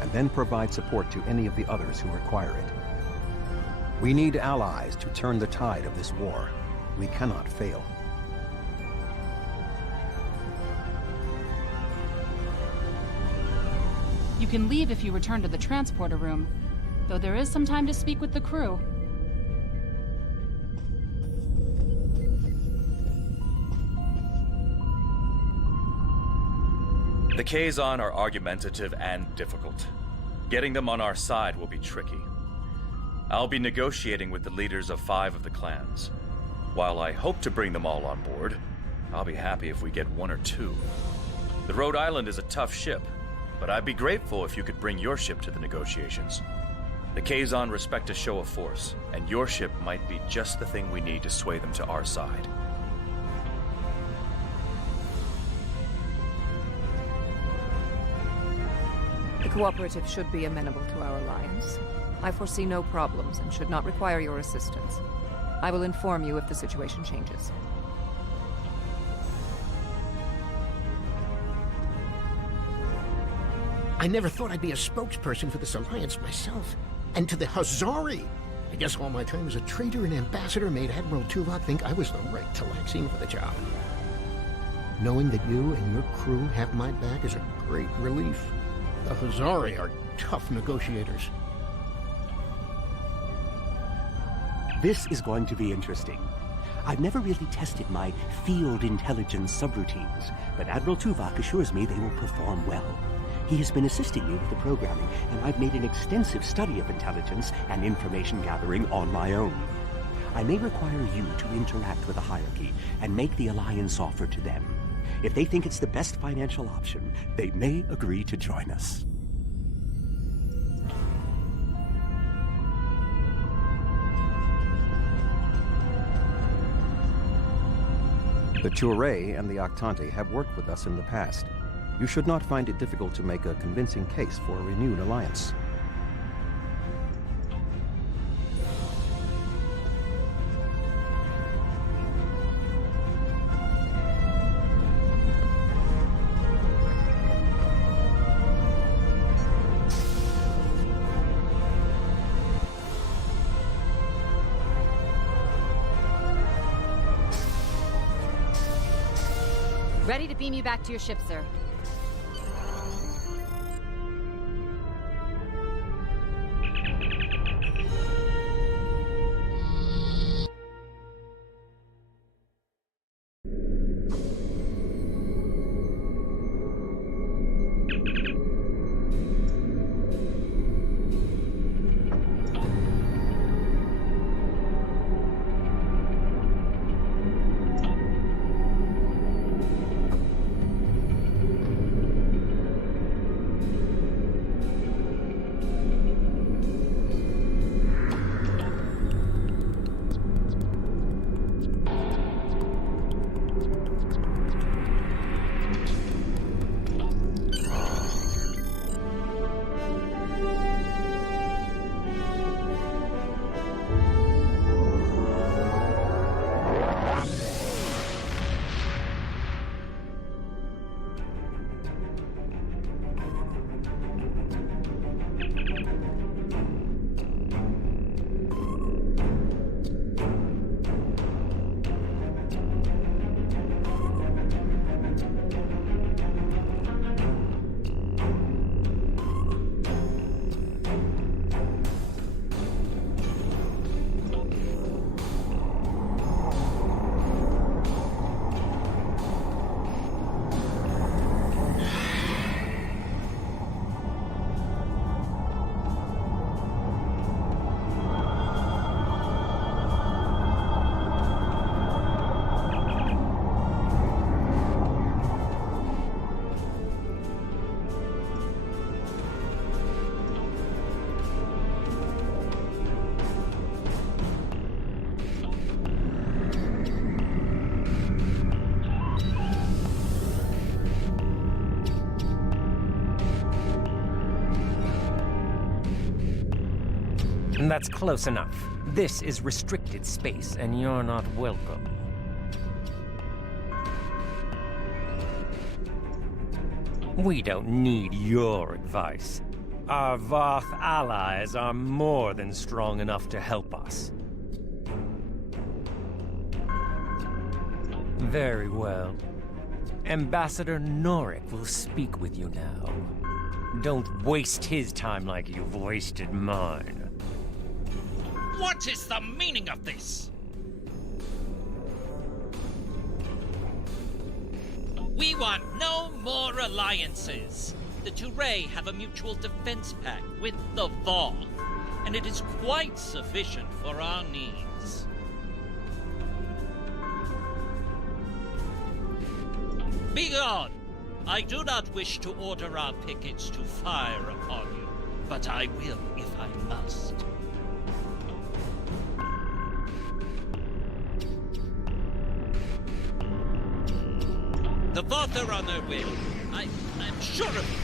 and then provide support to any of the others who require it. We need allies to turn the tide of this war. We cannot fail. You can leave if you return to the transporter room, though there is some time to speak with the crew. The Kazon are argumentative and difficult. Getting them on our side will be tricky. I'll be negotiating with the leaders of 5 of the clans. While I hope to bring them all on board, I'll be happy if we get 1 or 2. The Rhode Island is a tough ship, but I'd be grateful if you could bring your ship to the negotiations. The Kazon respect a show of force, and your ship might be just the thing we need to sway them to our side. The Cooperative should be amenable to our alliance. I foresee no problems and should not require your assistance. I will inform you if the situation changes. I never thought I'd be a spokesperson for this alliance myself. And to the Hazari! I guess all my time as a trader and ambassador made Admiral Tuvok think I was the right Talaxian for the job. Knowing that you and your crew have my back is a great relief. The Hazari are tough negotiators. This is going to be interesting. I've never really tested my field intelligence subroutines, but Admiral Tuvok assures me they will perform well. He has been assisting me with the programming, and I've made an extensive study of intelligence and information gathering on my own. I may require you to interact with the hierarchy and make the alliance offer to them. If they think it's the best financial option, they may agree to join us. The Touré and the Octante have worked with us in the past. You should not find it difficult to make a convincing case for a renewed alliance. Ready to beam you back to your ship, sir. That's close enough. This is restricted space, and you're not welcome. We don't need your advice. Our Voth allies are more than strong enough to help us. Very well. Ambassador Norik will speak with you now. Don't waste his time like you've wasted mine. What is the meaning of this? We want no more alliances. The Touré have a mutual defense pact with the Voth, and it is quite sufficient for our needs. Begone! I do not wish to order our pickets to fire upon you, but I will if I must. The Voth are on their way. I'm sure of it.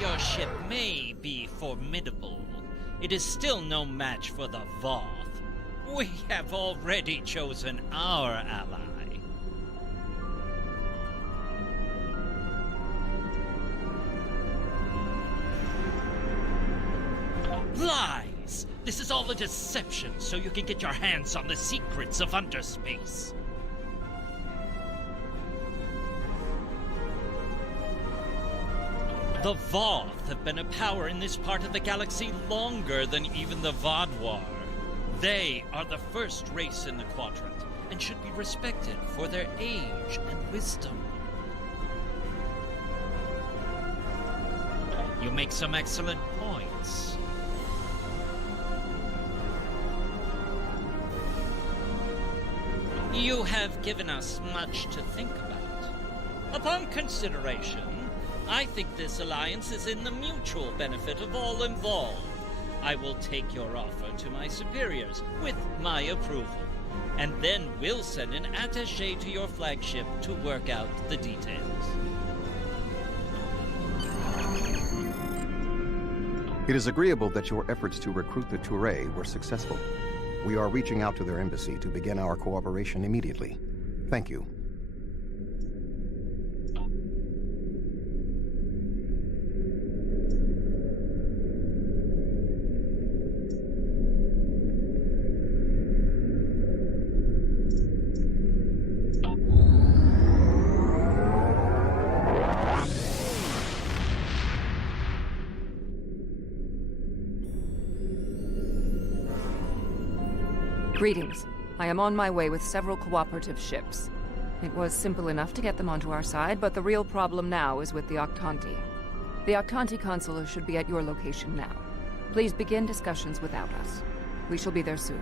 Your ship may be formidable. It is still no match for the Voth. We have already chosen our ally. Lie! Lies! This is all a deception so you can get your hands on the secrets of underspace. The Voth have been a power in this part of the galaxy longer than even the Vaadwaur. They are the first race in the quadrant, and should be respected for their age and wisdom. You make some excellent points. You have given us much to think about. Upon consideration, I think this alliance is in the mutual benefit of all involved. I will take your offer to my superiors with my approval, and then we'll send an attaché to your flagship to work out the details. It is agreeable that your efforts to recruit the Touré were successful. We are reaching out to their embassy to begin our cooperation immediately. Thank you. Greetings. I am on my way with several cooperative ships. It was simple enough to get them onto our side, but the real problem now is with the Octanti. The Octanti consular should be at your location now. Please begin discussions without us. We shall be there soon.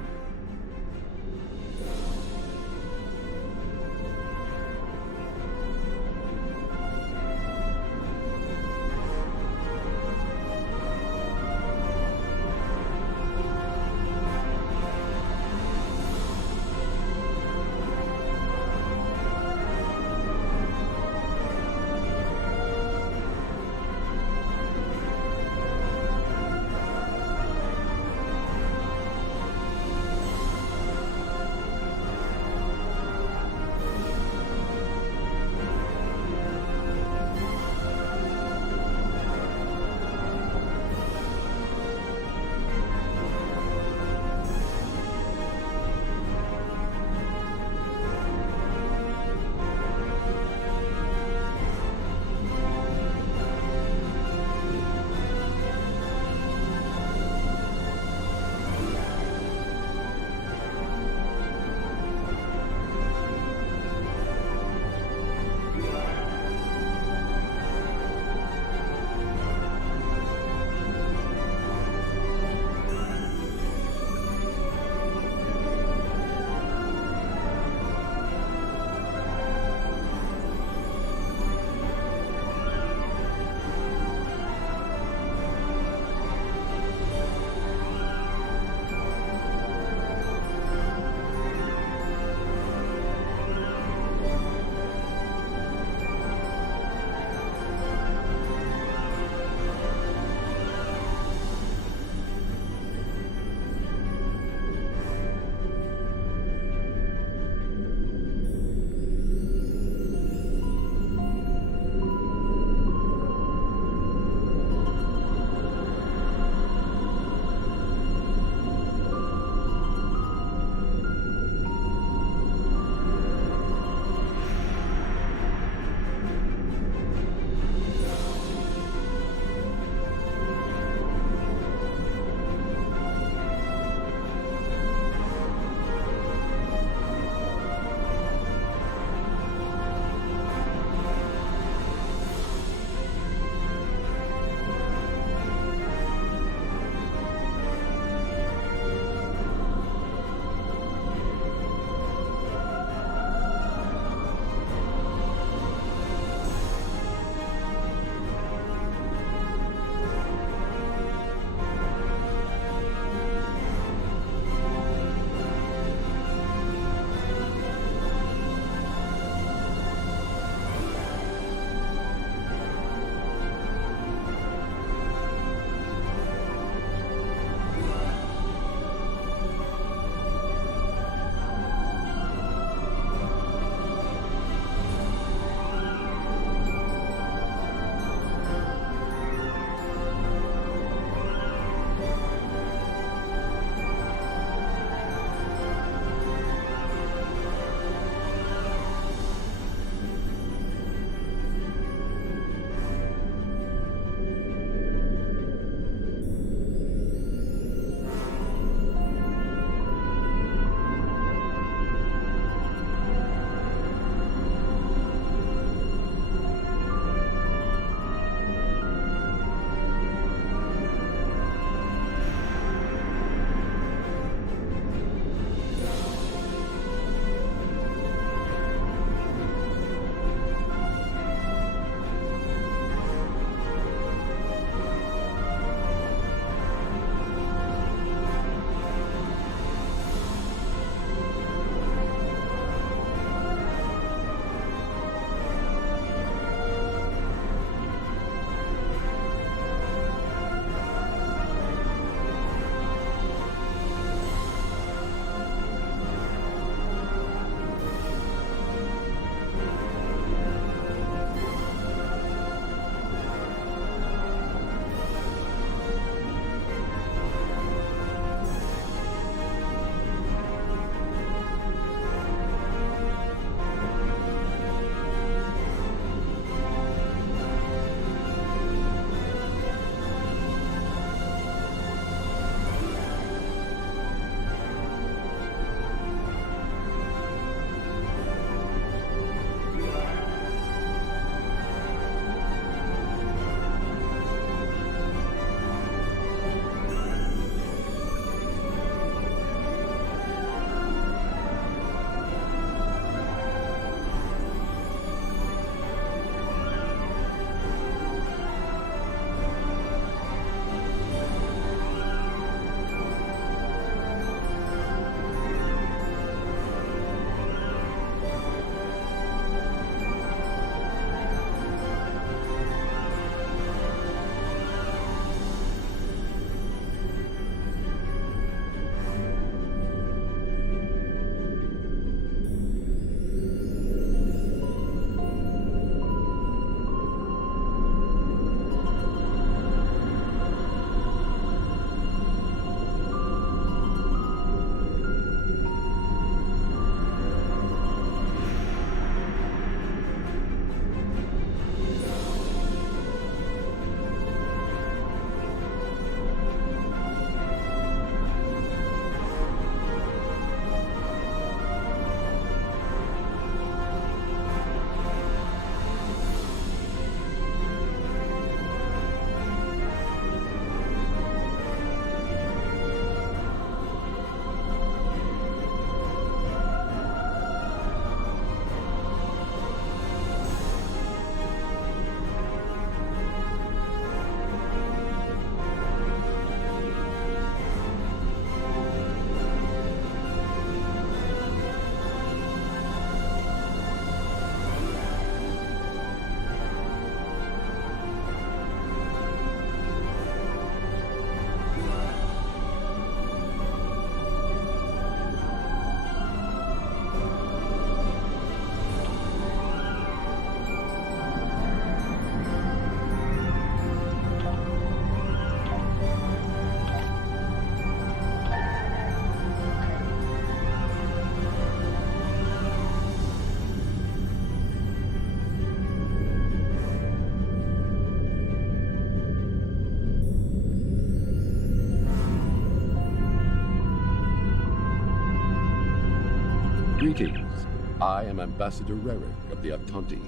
Greetings. I am Ambassador Rerick of the Aktanti.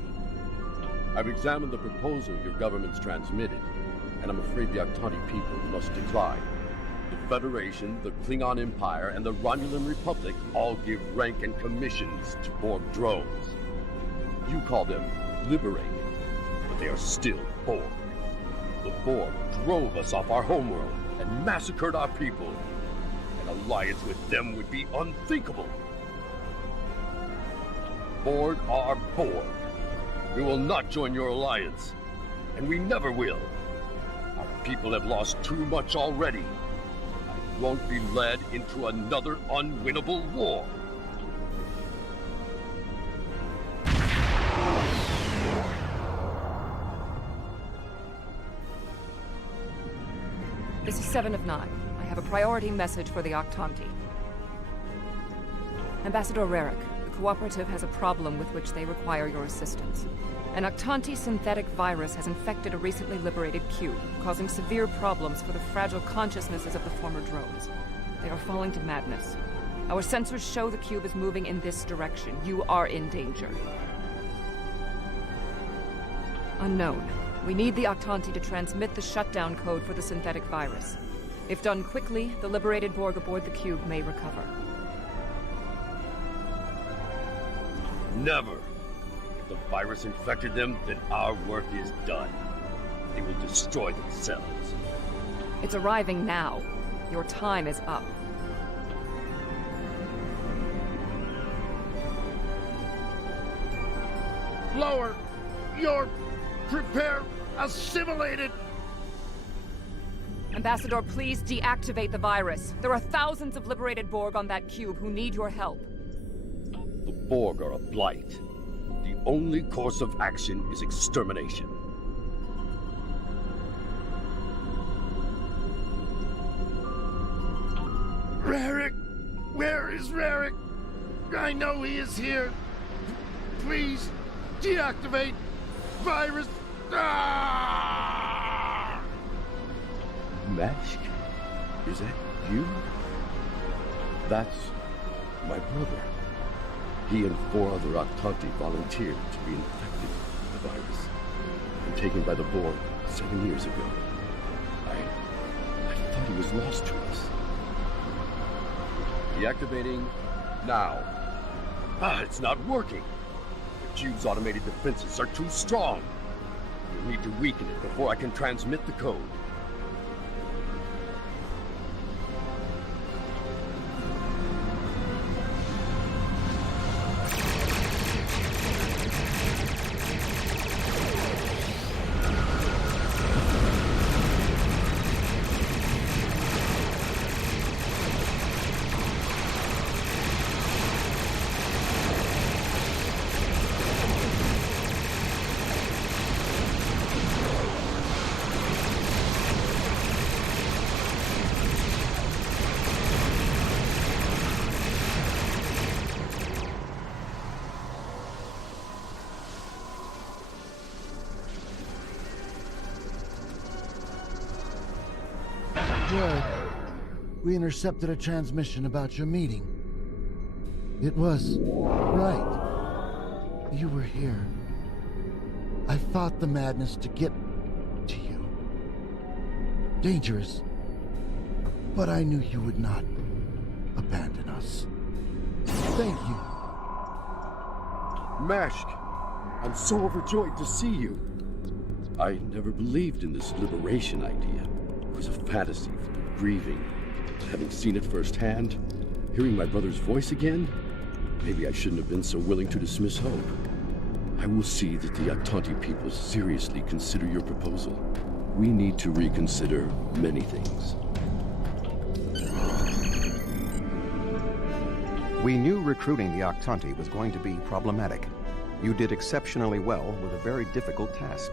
I've examined the proposal your government's transmitted, and I'm afraid the Aktanti people must decline. The Federation, the Klingon Empire, and the Romulan Republic all give rank and commissions to Borg drones. You call them liberated, but they are still Borg. The Borg drove us off our homeworld and massacred our people. An alliance with them would be unthinkable. Borg are Borg. We will not join your alliance, and we never will. Our people have lost too much already. I won't be led into another unwinnable war. This is 7 of 9. I have a priority message for the Aktanti. Ambassador Rerick, the Cooperative has a problem with which they require your assistance. An Aktanti synthetic virus has infected a recently liberated cube, causing severe problems for the fragile consciousnesses of the former drones. They are falling to madness. Our sensors show the cube is moving in this direction. You are in danger. Unknown. We need the Aktanti to transmit the shutdown code for the synthetic virus. If done quickly, the liberated Borg aboard the cube may recover. Never. If the virus infected them, then our work is done. They will destroy themselves. It's arriving now. Your time is up. Lower! You're assimilated! Ambassador, please deactivate the virus. There are thousands of liberated Borg on that cube who need your help. The Borg are a blight. The only course of action is extermination. Rerick! Where is Rerick? I know he is here. Please, deactivate virus. Ah! Meshk? Is that you? That's my brother. He and 4 other Aktanti volunteered to be infected with the virus and taken by the Borg 7 years ago. I thought he was lost to us. Deactivating now. It's not working. The cube's automated defenses are too strong. You'll need to weaken it before I can transmit the code. We intercepted a transmission about your meeting. It was right. You were here. I fought the madness to get to you. Dangerous. But I knew you would not abandon us. Thank you. Meshk, I'm so overjoyed to see you. I never believed in this liberation idea. It was a fantasy for the grieving. Having seen it firsthand, hearing my brother's voice again, maybe I shouldn't have been so willing to dismiss hope. I will see that the Aktanti people seriously consider your proposal. We need to reconsider many things. We knew recruiting the Aktanti was going to be problematic. You did exceptionally well with a very difficult task.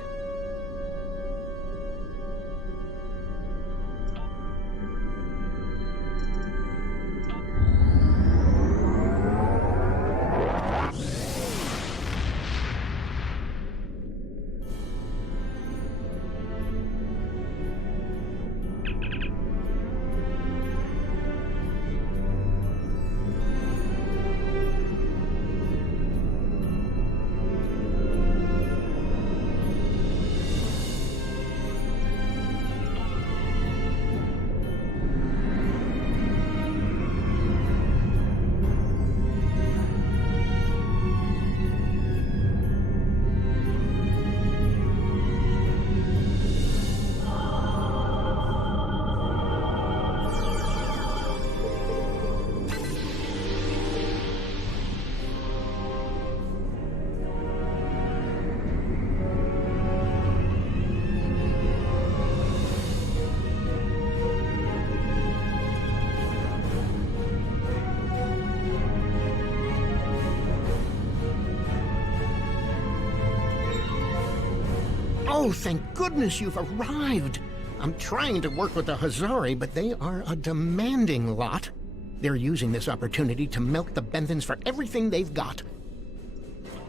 Oh, thank goodness you've arrived. I'm trying to work with the Hazari, but they are a demanding lot. They're using this opportunity to milk the Benthans for everything they've got.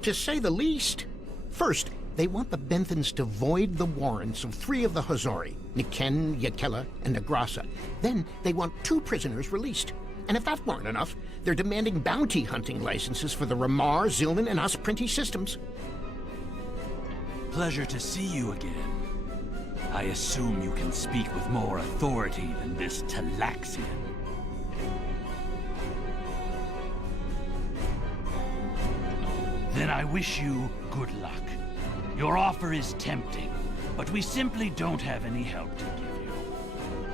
To say the least. First, they want the Benthans to void the warrants of 3 of the Hazari, Niken, Yakela, and Negrasa. Then they want 2 prisoners released. And if that weren't enough, they're demanding bounty hunting licenses for the Ramar, Zilnan, and Osprinti systems. Pleasure to see you again. I assume you can speak with more authority than this Talaxian. Then I wish you good luck. Your offer is tempting, but we simply don't have any help to give you.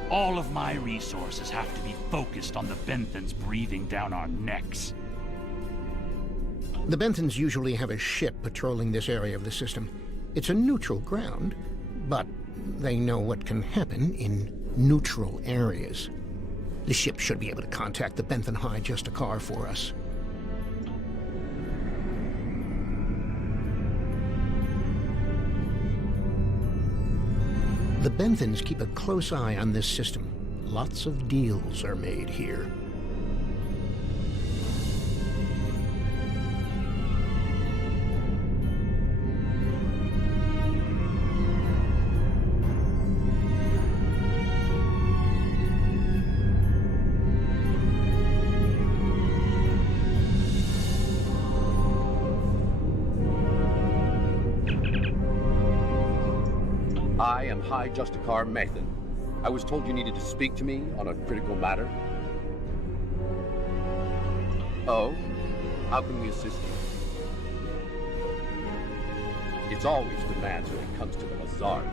All of my resources have to be focused on the Benthans breathing down our necks. The Benthans usually have a ship patrolling this area of the system. It's a neutral ground, but they know what can happen in neutral areas. The ship should be able to contact the Benthan High Justicar for us. The Benthans keep a close eye on this system. Lots of deals are made here. I am High Justicar Mathan. I was told you needed to speak to me on a critical matter. Oh? How can we assist you? It's always demands when it comes to the Hazard.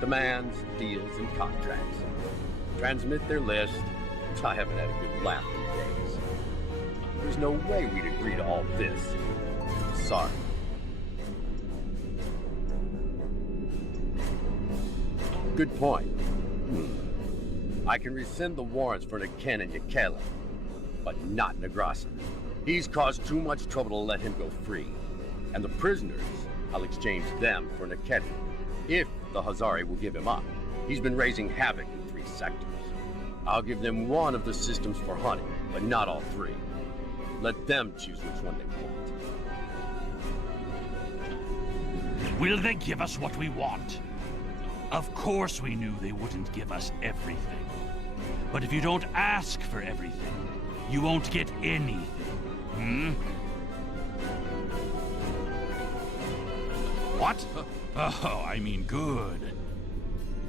Demands, deals, and contracts. Transmit their list. I haven't had a good laugh in days. There's no way we'd agree to all this. Sorry. Good point. I can rescind the warrants for Niken and Yakela, but not Negrasa. He's caused too much trouble to let him go free. And the prisoners, I'll exchange them for Niken, if the Hazari will give him up. He's been raising havoc in 3 sectors. I'll give them 1 of the systems for hunting, but not all 3. Let them choose which one they want. Will they give us what we want? Of course we knew they wouldn't give us everything. But if you don't ask for everything, you won't get anything. What? Oh, I mean good.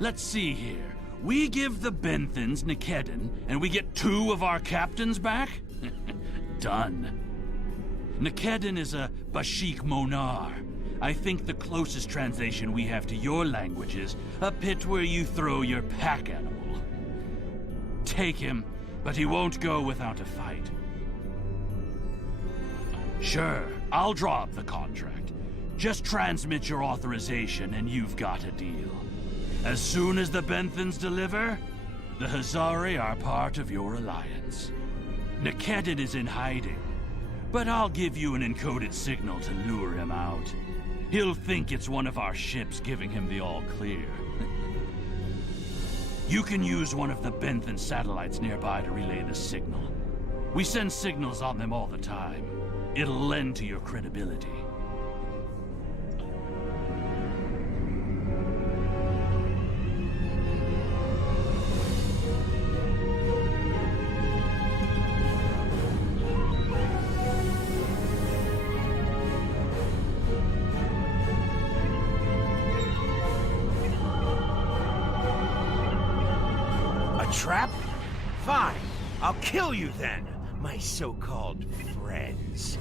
Let's see here. We give the Benthans Nikedon, and we get 2 of our captains back? Done. Nikedon is a Bashik Monar. I think the closest translation we have to your language is a pit where you throw your pack animal. Take him, but he won't go without a fight. Sure, I'll draw up the contract. Just transmit your authorization and you've got a deal. As soon as the Benthans deliver, the Hazari are part of your alliance. Nikedon is in hiding, but I'll give you an encoded signal to lure him out. He'll think it's one of our ships giving him the all-clear. You can use one of the Benthan satellites nearby to relay the signal. We send signals on them all the time. It'll lend to your credibility. Trap? Fine. I'll kill you then, my so-called friends.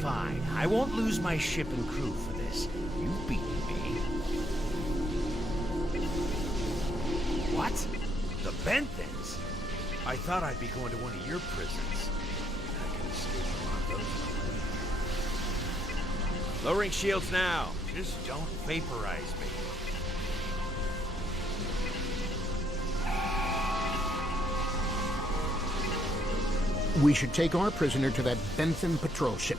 Fine. I won't lose my ship and crew for this. You've beaten me. The Benthans? I thought I'd be going to one of your prisons. I can escape from those. Lowering shields now. Just don't vaporize me. We should take our prisoner to that Benthan patrol ship.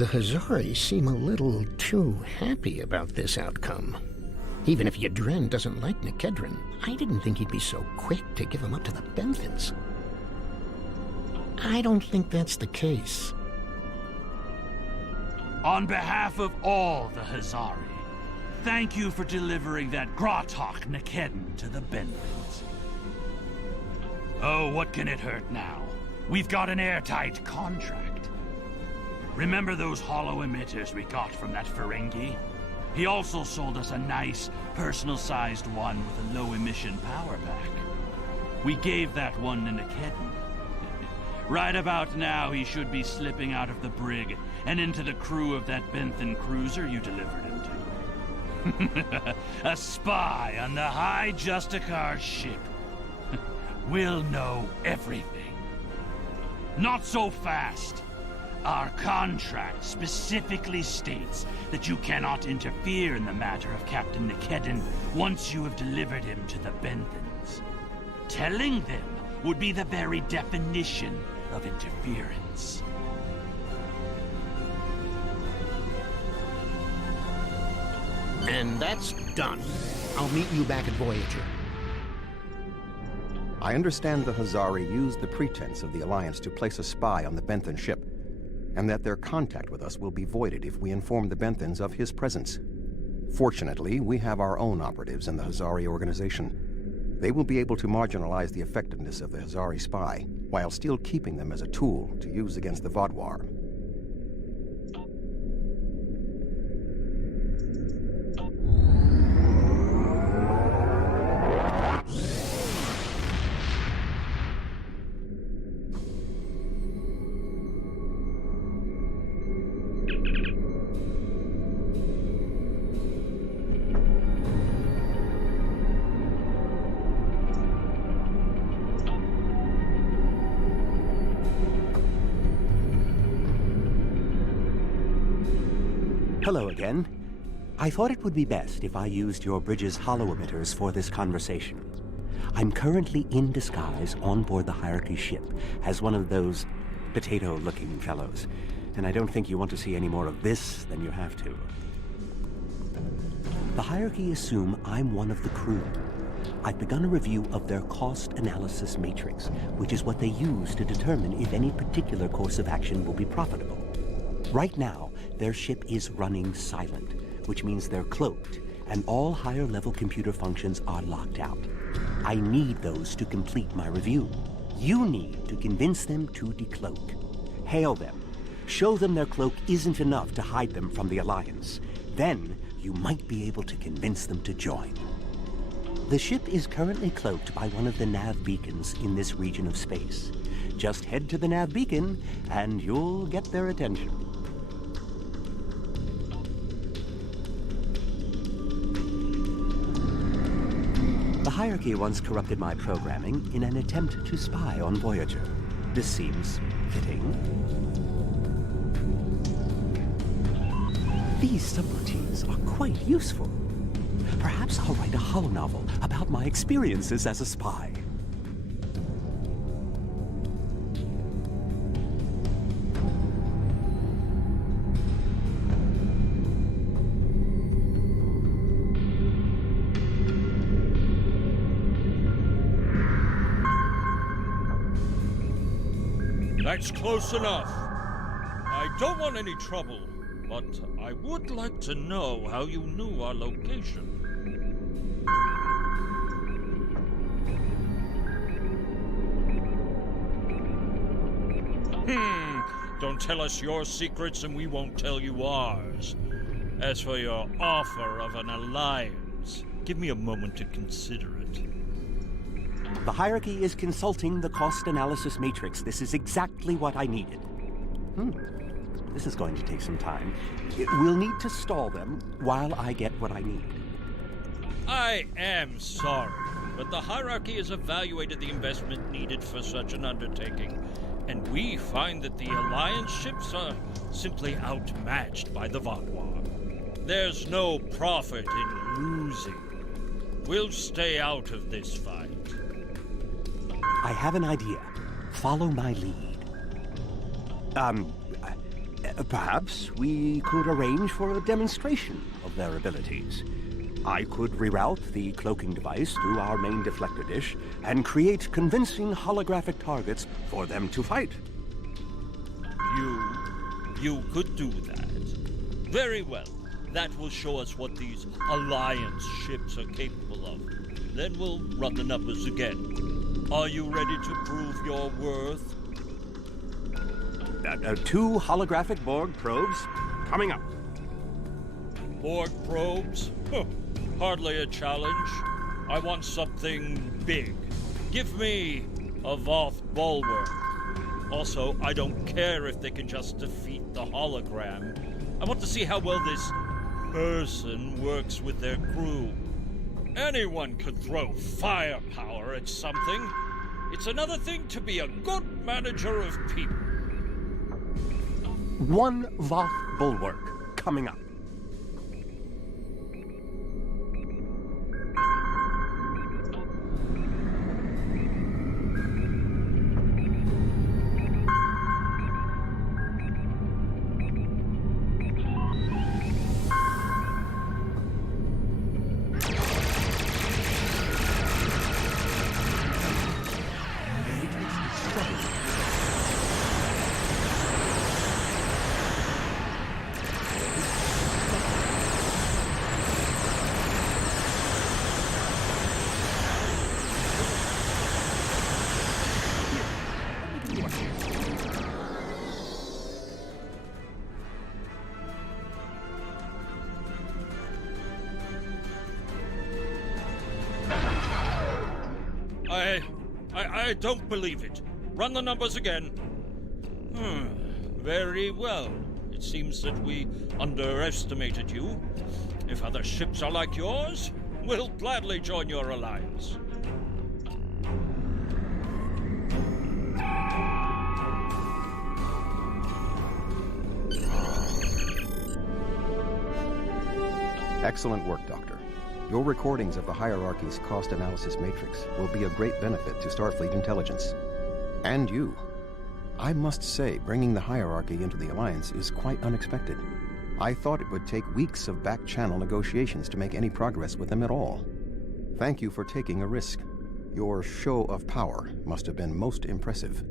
The Hazari seem a little too happy about this outcome. Even if Yadren doesn't like Nikedren, I didn't think he'd be so quick to give him up to the Benthans. I don't think that's the case. On behalf of all the Hazari, thank you for delivering that Grotok Nikedden to the Benthans. Oh, what can it hurt now? We've got an airtight contract. Remember those hollow emitters we got from that Ferengi? He also sold us a nice, personal-sized one with a low-emission power pack. We gave that one to Nikedden. Right about now, he should be slipping out of the brig and into the crew of that Benthan cruiser you delivered him to. A spy on the High Justicar's ship. We'll know everything. Not so fast. Our contract specifically states that you cannot interfere in the matter of Captain Nikedden once you have delivered him to the Benthans. Telling them would be the very definition of interference. And that's done. I'll meet you back at Voyager. I understand the Hazari used the pretense of the Alliance to place a spy on the Benthan ship. and that their contact with us will be voided if we inform the Benthans of his presence. Fortunately, we have our own operatives in the Hazari organization. They will be able to marginalize the effectiveness of the Hazari spy, while still keeping them as a tool to use against the Vaadwaur. Hello again. I thought it would be best if I used your bridge's hollow emitters for this conversation. I'm currently in disguise on board the Hierarchy ship as one of those potato-looking fellows, and I don't think you want to see any more of this than you have to. The Hierarchy assume I'm one of the crew. I've begun a review of their cost analysis matrix, which is what they use to determine if any particular course of action will be profitable. Right now, their ship is running silent, which means they're cloaked, and all higher-level computer functions are locked out. I need those to complete my review. You need to convince them to decloak. Hail them. Show them their cloak isn't enough to hide them from the Alliance. Then, you might be able to convince them to join. The ship is currently cloaked by one of the nav beacons in this region of space. Just head to the nav beacon, and you'll get their attention. The Hierarchy once corrupted my programming in an attempt to spy on Voyager. This seems fitting. These subroutines are quite useful. Perhaps I'll write a holonovel about my experiences as a spy. That's close enough. I don't want any trouble, but I would like to know how you knew our location. Don't tell us your secrets and we won't tell you ours. As for your offer of an alliance, give me a moment to consider it. The Hierarchy is consulting the cost analysis matrix. This is exactly what I needed. This is going to take some time. We'll need to stall them while I get what I need. I am sorry, but the Hierarchy has evaluated the investment needed for such an undertaking, and we find that the Alliance ships are simply outmatched by the Vaadwaur. There's no profit in losing. We'll stay out of this fight. I have an idea. Follow my lead. Perhaps we could arrange for a demonstration of their abilities. I could reroute the cloaking device through our main deflector dish and create convincing holographic targets for them to fight. You could do that. Very well. That will show us what these Alliance ships are capable of. Then we'll run the numbers again. Are you ready to prove your worth? 2 holographic Borg probes coming up. Borg probes? Huh. Hardly a challenge. I want something big. Give me a Voth bulwark. Also, I don't care if they can just defeat the hologram. I want to see how well this person works with their crew. Anyone could throw firepower at something. It's another thing to be a good manager of people. 1 Voth bulwark coming up. I don't believe it. Run the numbers again. Very well. It seems that we underestimated you. If other ships are like yours, we'll gladly join your alliance. Excellent work, Doctor. Your recordings of the hierarchy's cost analysis matrix will be a great benefit to Starfleet intelligence. And you. I must say, bringing the hierarchy into the Alliance is quite unexpected. I thought it would take weeks of back-channel negotiations to make any progress with them at all. Thank you for taking a risk. Your show of power must have been most impressive.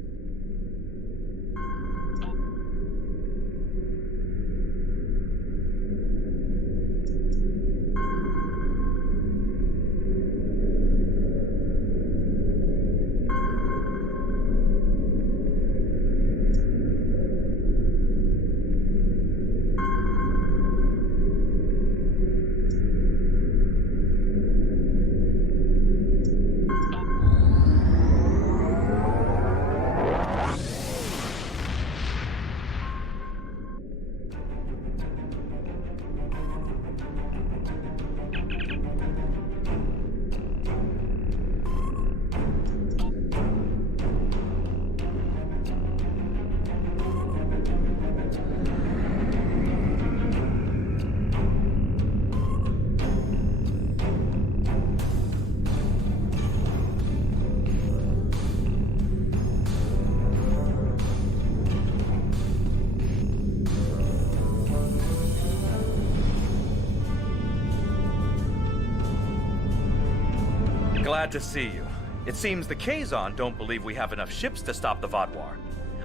Glad to see you. It seems the Kazon don't believe we have enough ships to stop the Vaadwaur.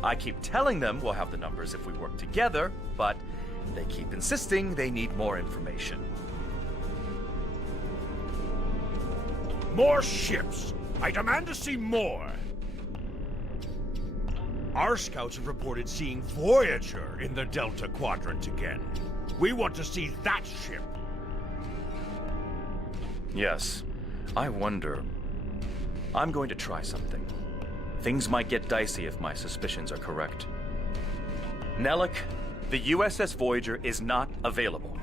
I keep telling them we'll have the numbers if we work together, but they keep insisting they need more information. More ships! I demand to see more! Our scouts have reported seeing Voyager in the Delta Quadrant again. We want to see that ship. Yes. I wonder... I'm going to try something. Things might get dicey if my suspicions are correct. Nellick, the USS Voyager is not available.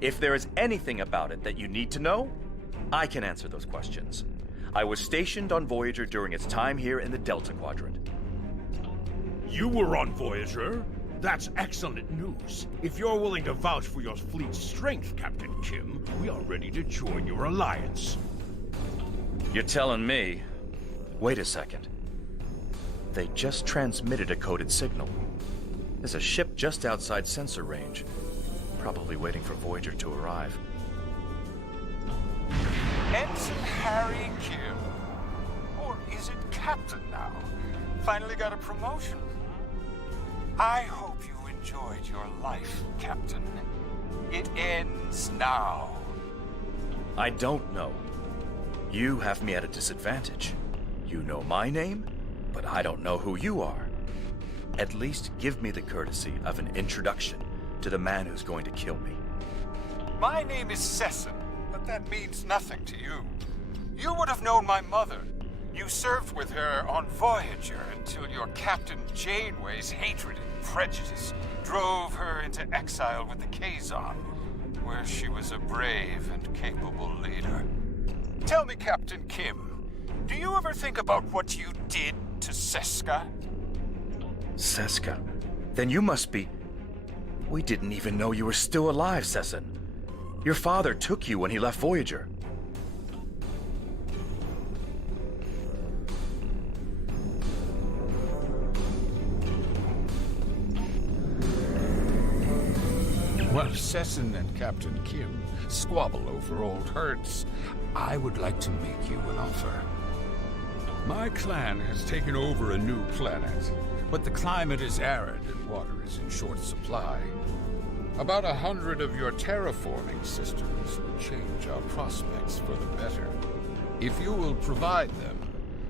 If there is anything about it that you need to know, I can answer those questions. I was stationed on Voyager during its time here in the Delta Quadrant. You were on Voyager? That's excellent news. If you're willing to vouch for your fleet's strength, Captain Kim, we are ready to join your alliance. You're telling me... Wait a second. They just transmitted a coded signal. There's a ship just outside sensor range. Probably waiting for Voyager to arrive. Ensign Harry Kim. Or is it Captain now? Finally got a promotion. I hope you enjoyed your life, Captain. It ends now. I don't know. You have me at a disadvantage. You know my name, but I don't know who you are. At least give me the courtesy of an introduction to the man who's going to kill me. My name is Sesson, but that means nothing to you. You would have known my mother. You served with her on Voyager until your Captain Janeway's hatred and prejudice drove her into exile with the Kazon, where she was a brave and capable leader. Tell me, Captain Kim, do you ever think about what you did to Seska? Seska? Then you must be... We didn't even know you were still alive, Sesson. Your father took you when he left Voyager. While Sesson and Captain Kim squabble over old hurts, I would like to make you an offer. My clan has taken over a new planet, but the climate is arid and water is in short supply. About 100 of your terraforming systems will change our prospects for the better. If you will provide them,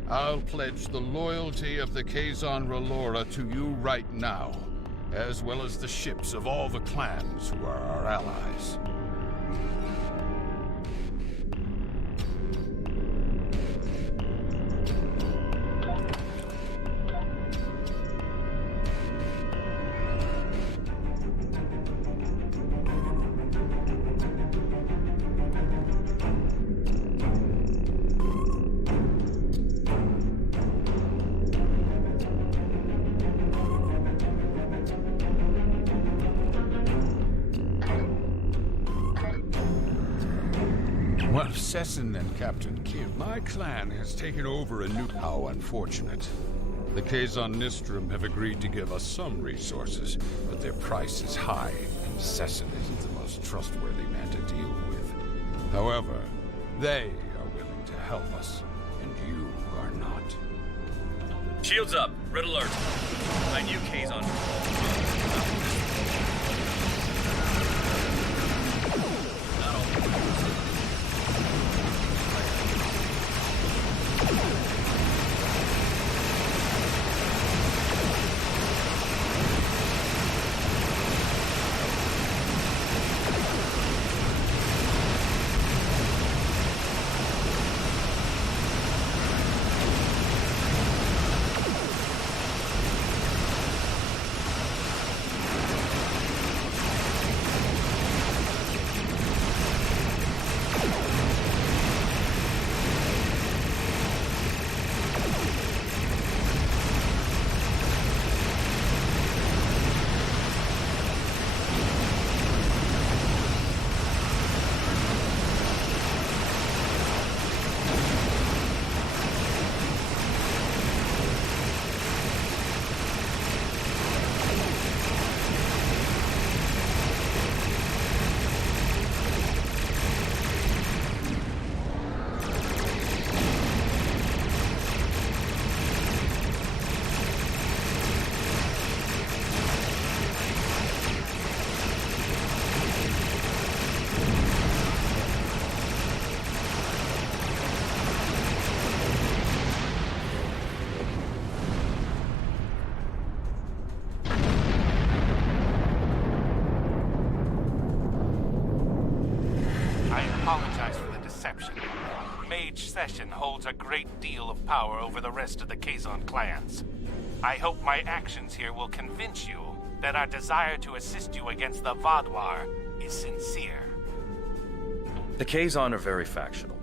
I'll pledge the loyalty of the Kazon Relora to you right now, as well as the ships of all the clans who are our allies. Well, Sessin and Captain Kim, my clan has taken over a new... How unfortunate. The Kazon Nistrum have agreed to give us some resources, but their price is high, and Sessin isn't the most trustworthy man to deal with. However, they are willing to help us, and you are not. Shields up. Red alert. I knew Kazon. Session holds a great deal of power over the rest of the Kazon clans. I hope my actions here will convince you that our desire to assist you against the Vaadwaur is sincere. The Kazon are very factional.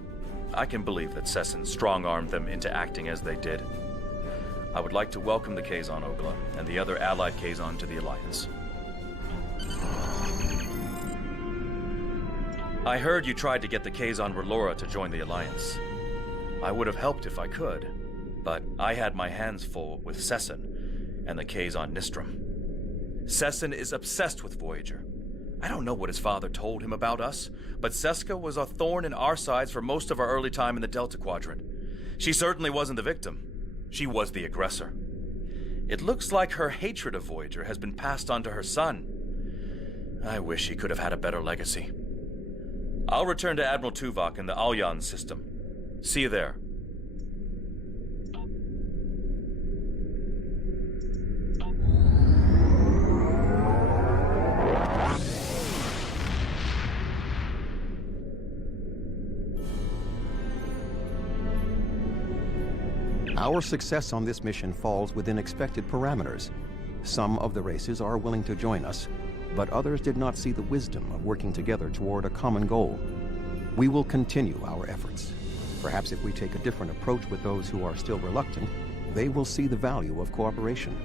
I can believe that Sessin strong-armed them into acting as they did. I would like to welcome the Kazon Ogla and the other allied Kazon to the Alliance. I heard you tried to get the Kazon Relora to join the Alliance. I would have helped if I could, but I had my hands full with Sessin and the Kazon Nistrum. Sessin is obsessed with Voyager. I don't know what his father told him about us, but Seska was a thorn in our sides for most of our early time in the Delta Quadrant. She certainly wasn't the victim. She was the aggressor. It looks like her hatred of Voyager has been passed on to her son. I wish he could have had a better legacy. I'll return to Admiral Tuvok in the Alyan system. See you there. Our success on this mission falls within expected parameters. Some of the races are willing to join us, but others did not see the wisdom of working together toward a common goal. We will continue our efforts. Perhaps if we take a different approach with those who are still reluctant, they will see the value of cooperation.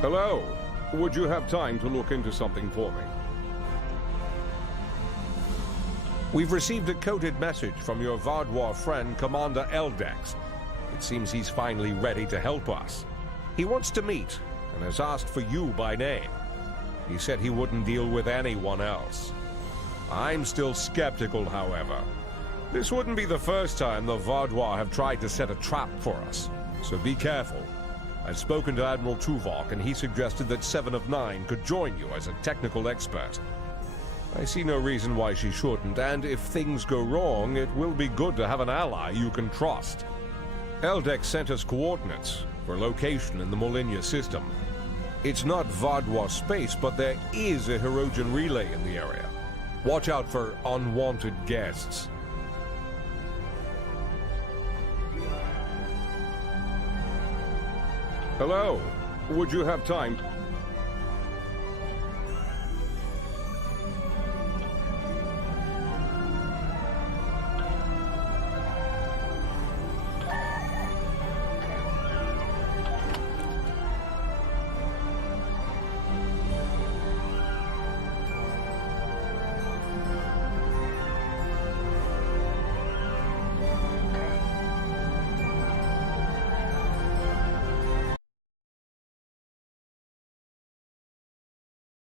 Hello. Would you have time to look into something for me? We've received a coded message from your Vaadwaur friend, Commander Eldex. It seems he's finally ready to help us. He wants to meet, and has asked for you by name. He said he wouldn't deal with anyone else. I'm still skeptical, however. This wouldn't be the first time the Vaadwaur have tried to set a trap for us, so be careful. I've spoken to Admiral Tuvok, and he suggested that 7 of 9 could join you as a technical expert. I see no reason why she shouldn't, and if things go wrong, it will be good to have an ally you can trust. Eldex sent us coordinates for location in the Molinia system. It's not Vaadwaur space, but there is a Hirogen relay in the area. Watch out for unwanted guests. Hello. Would you have time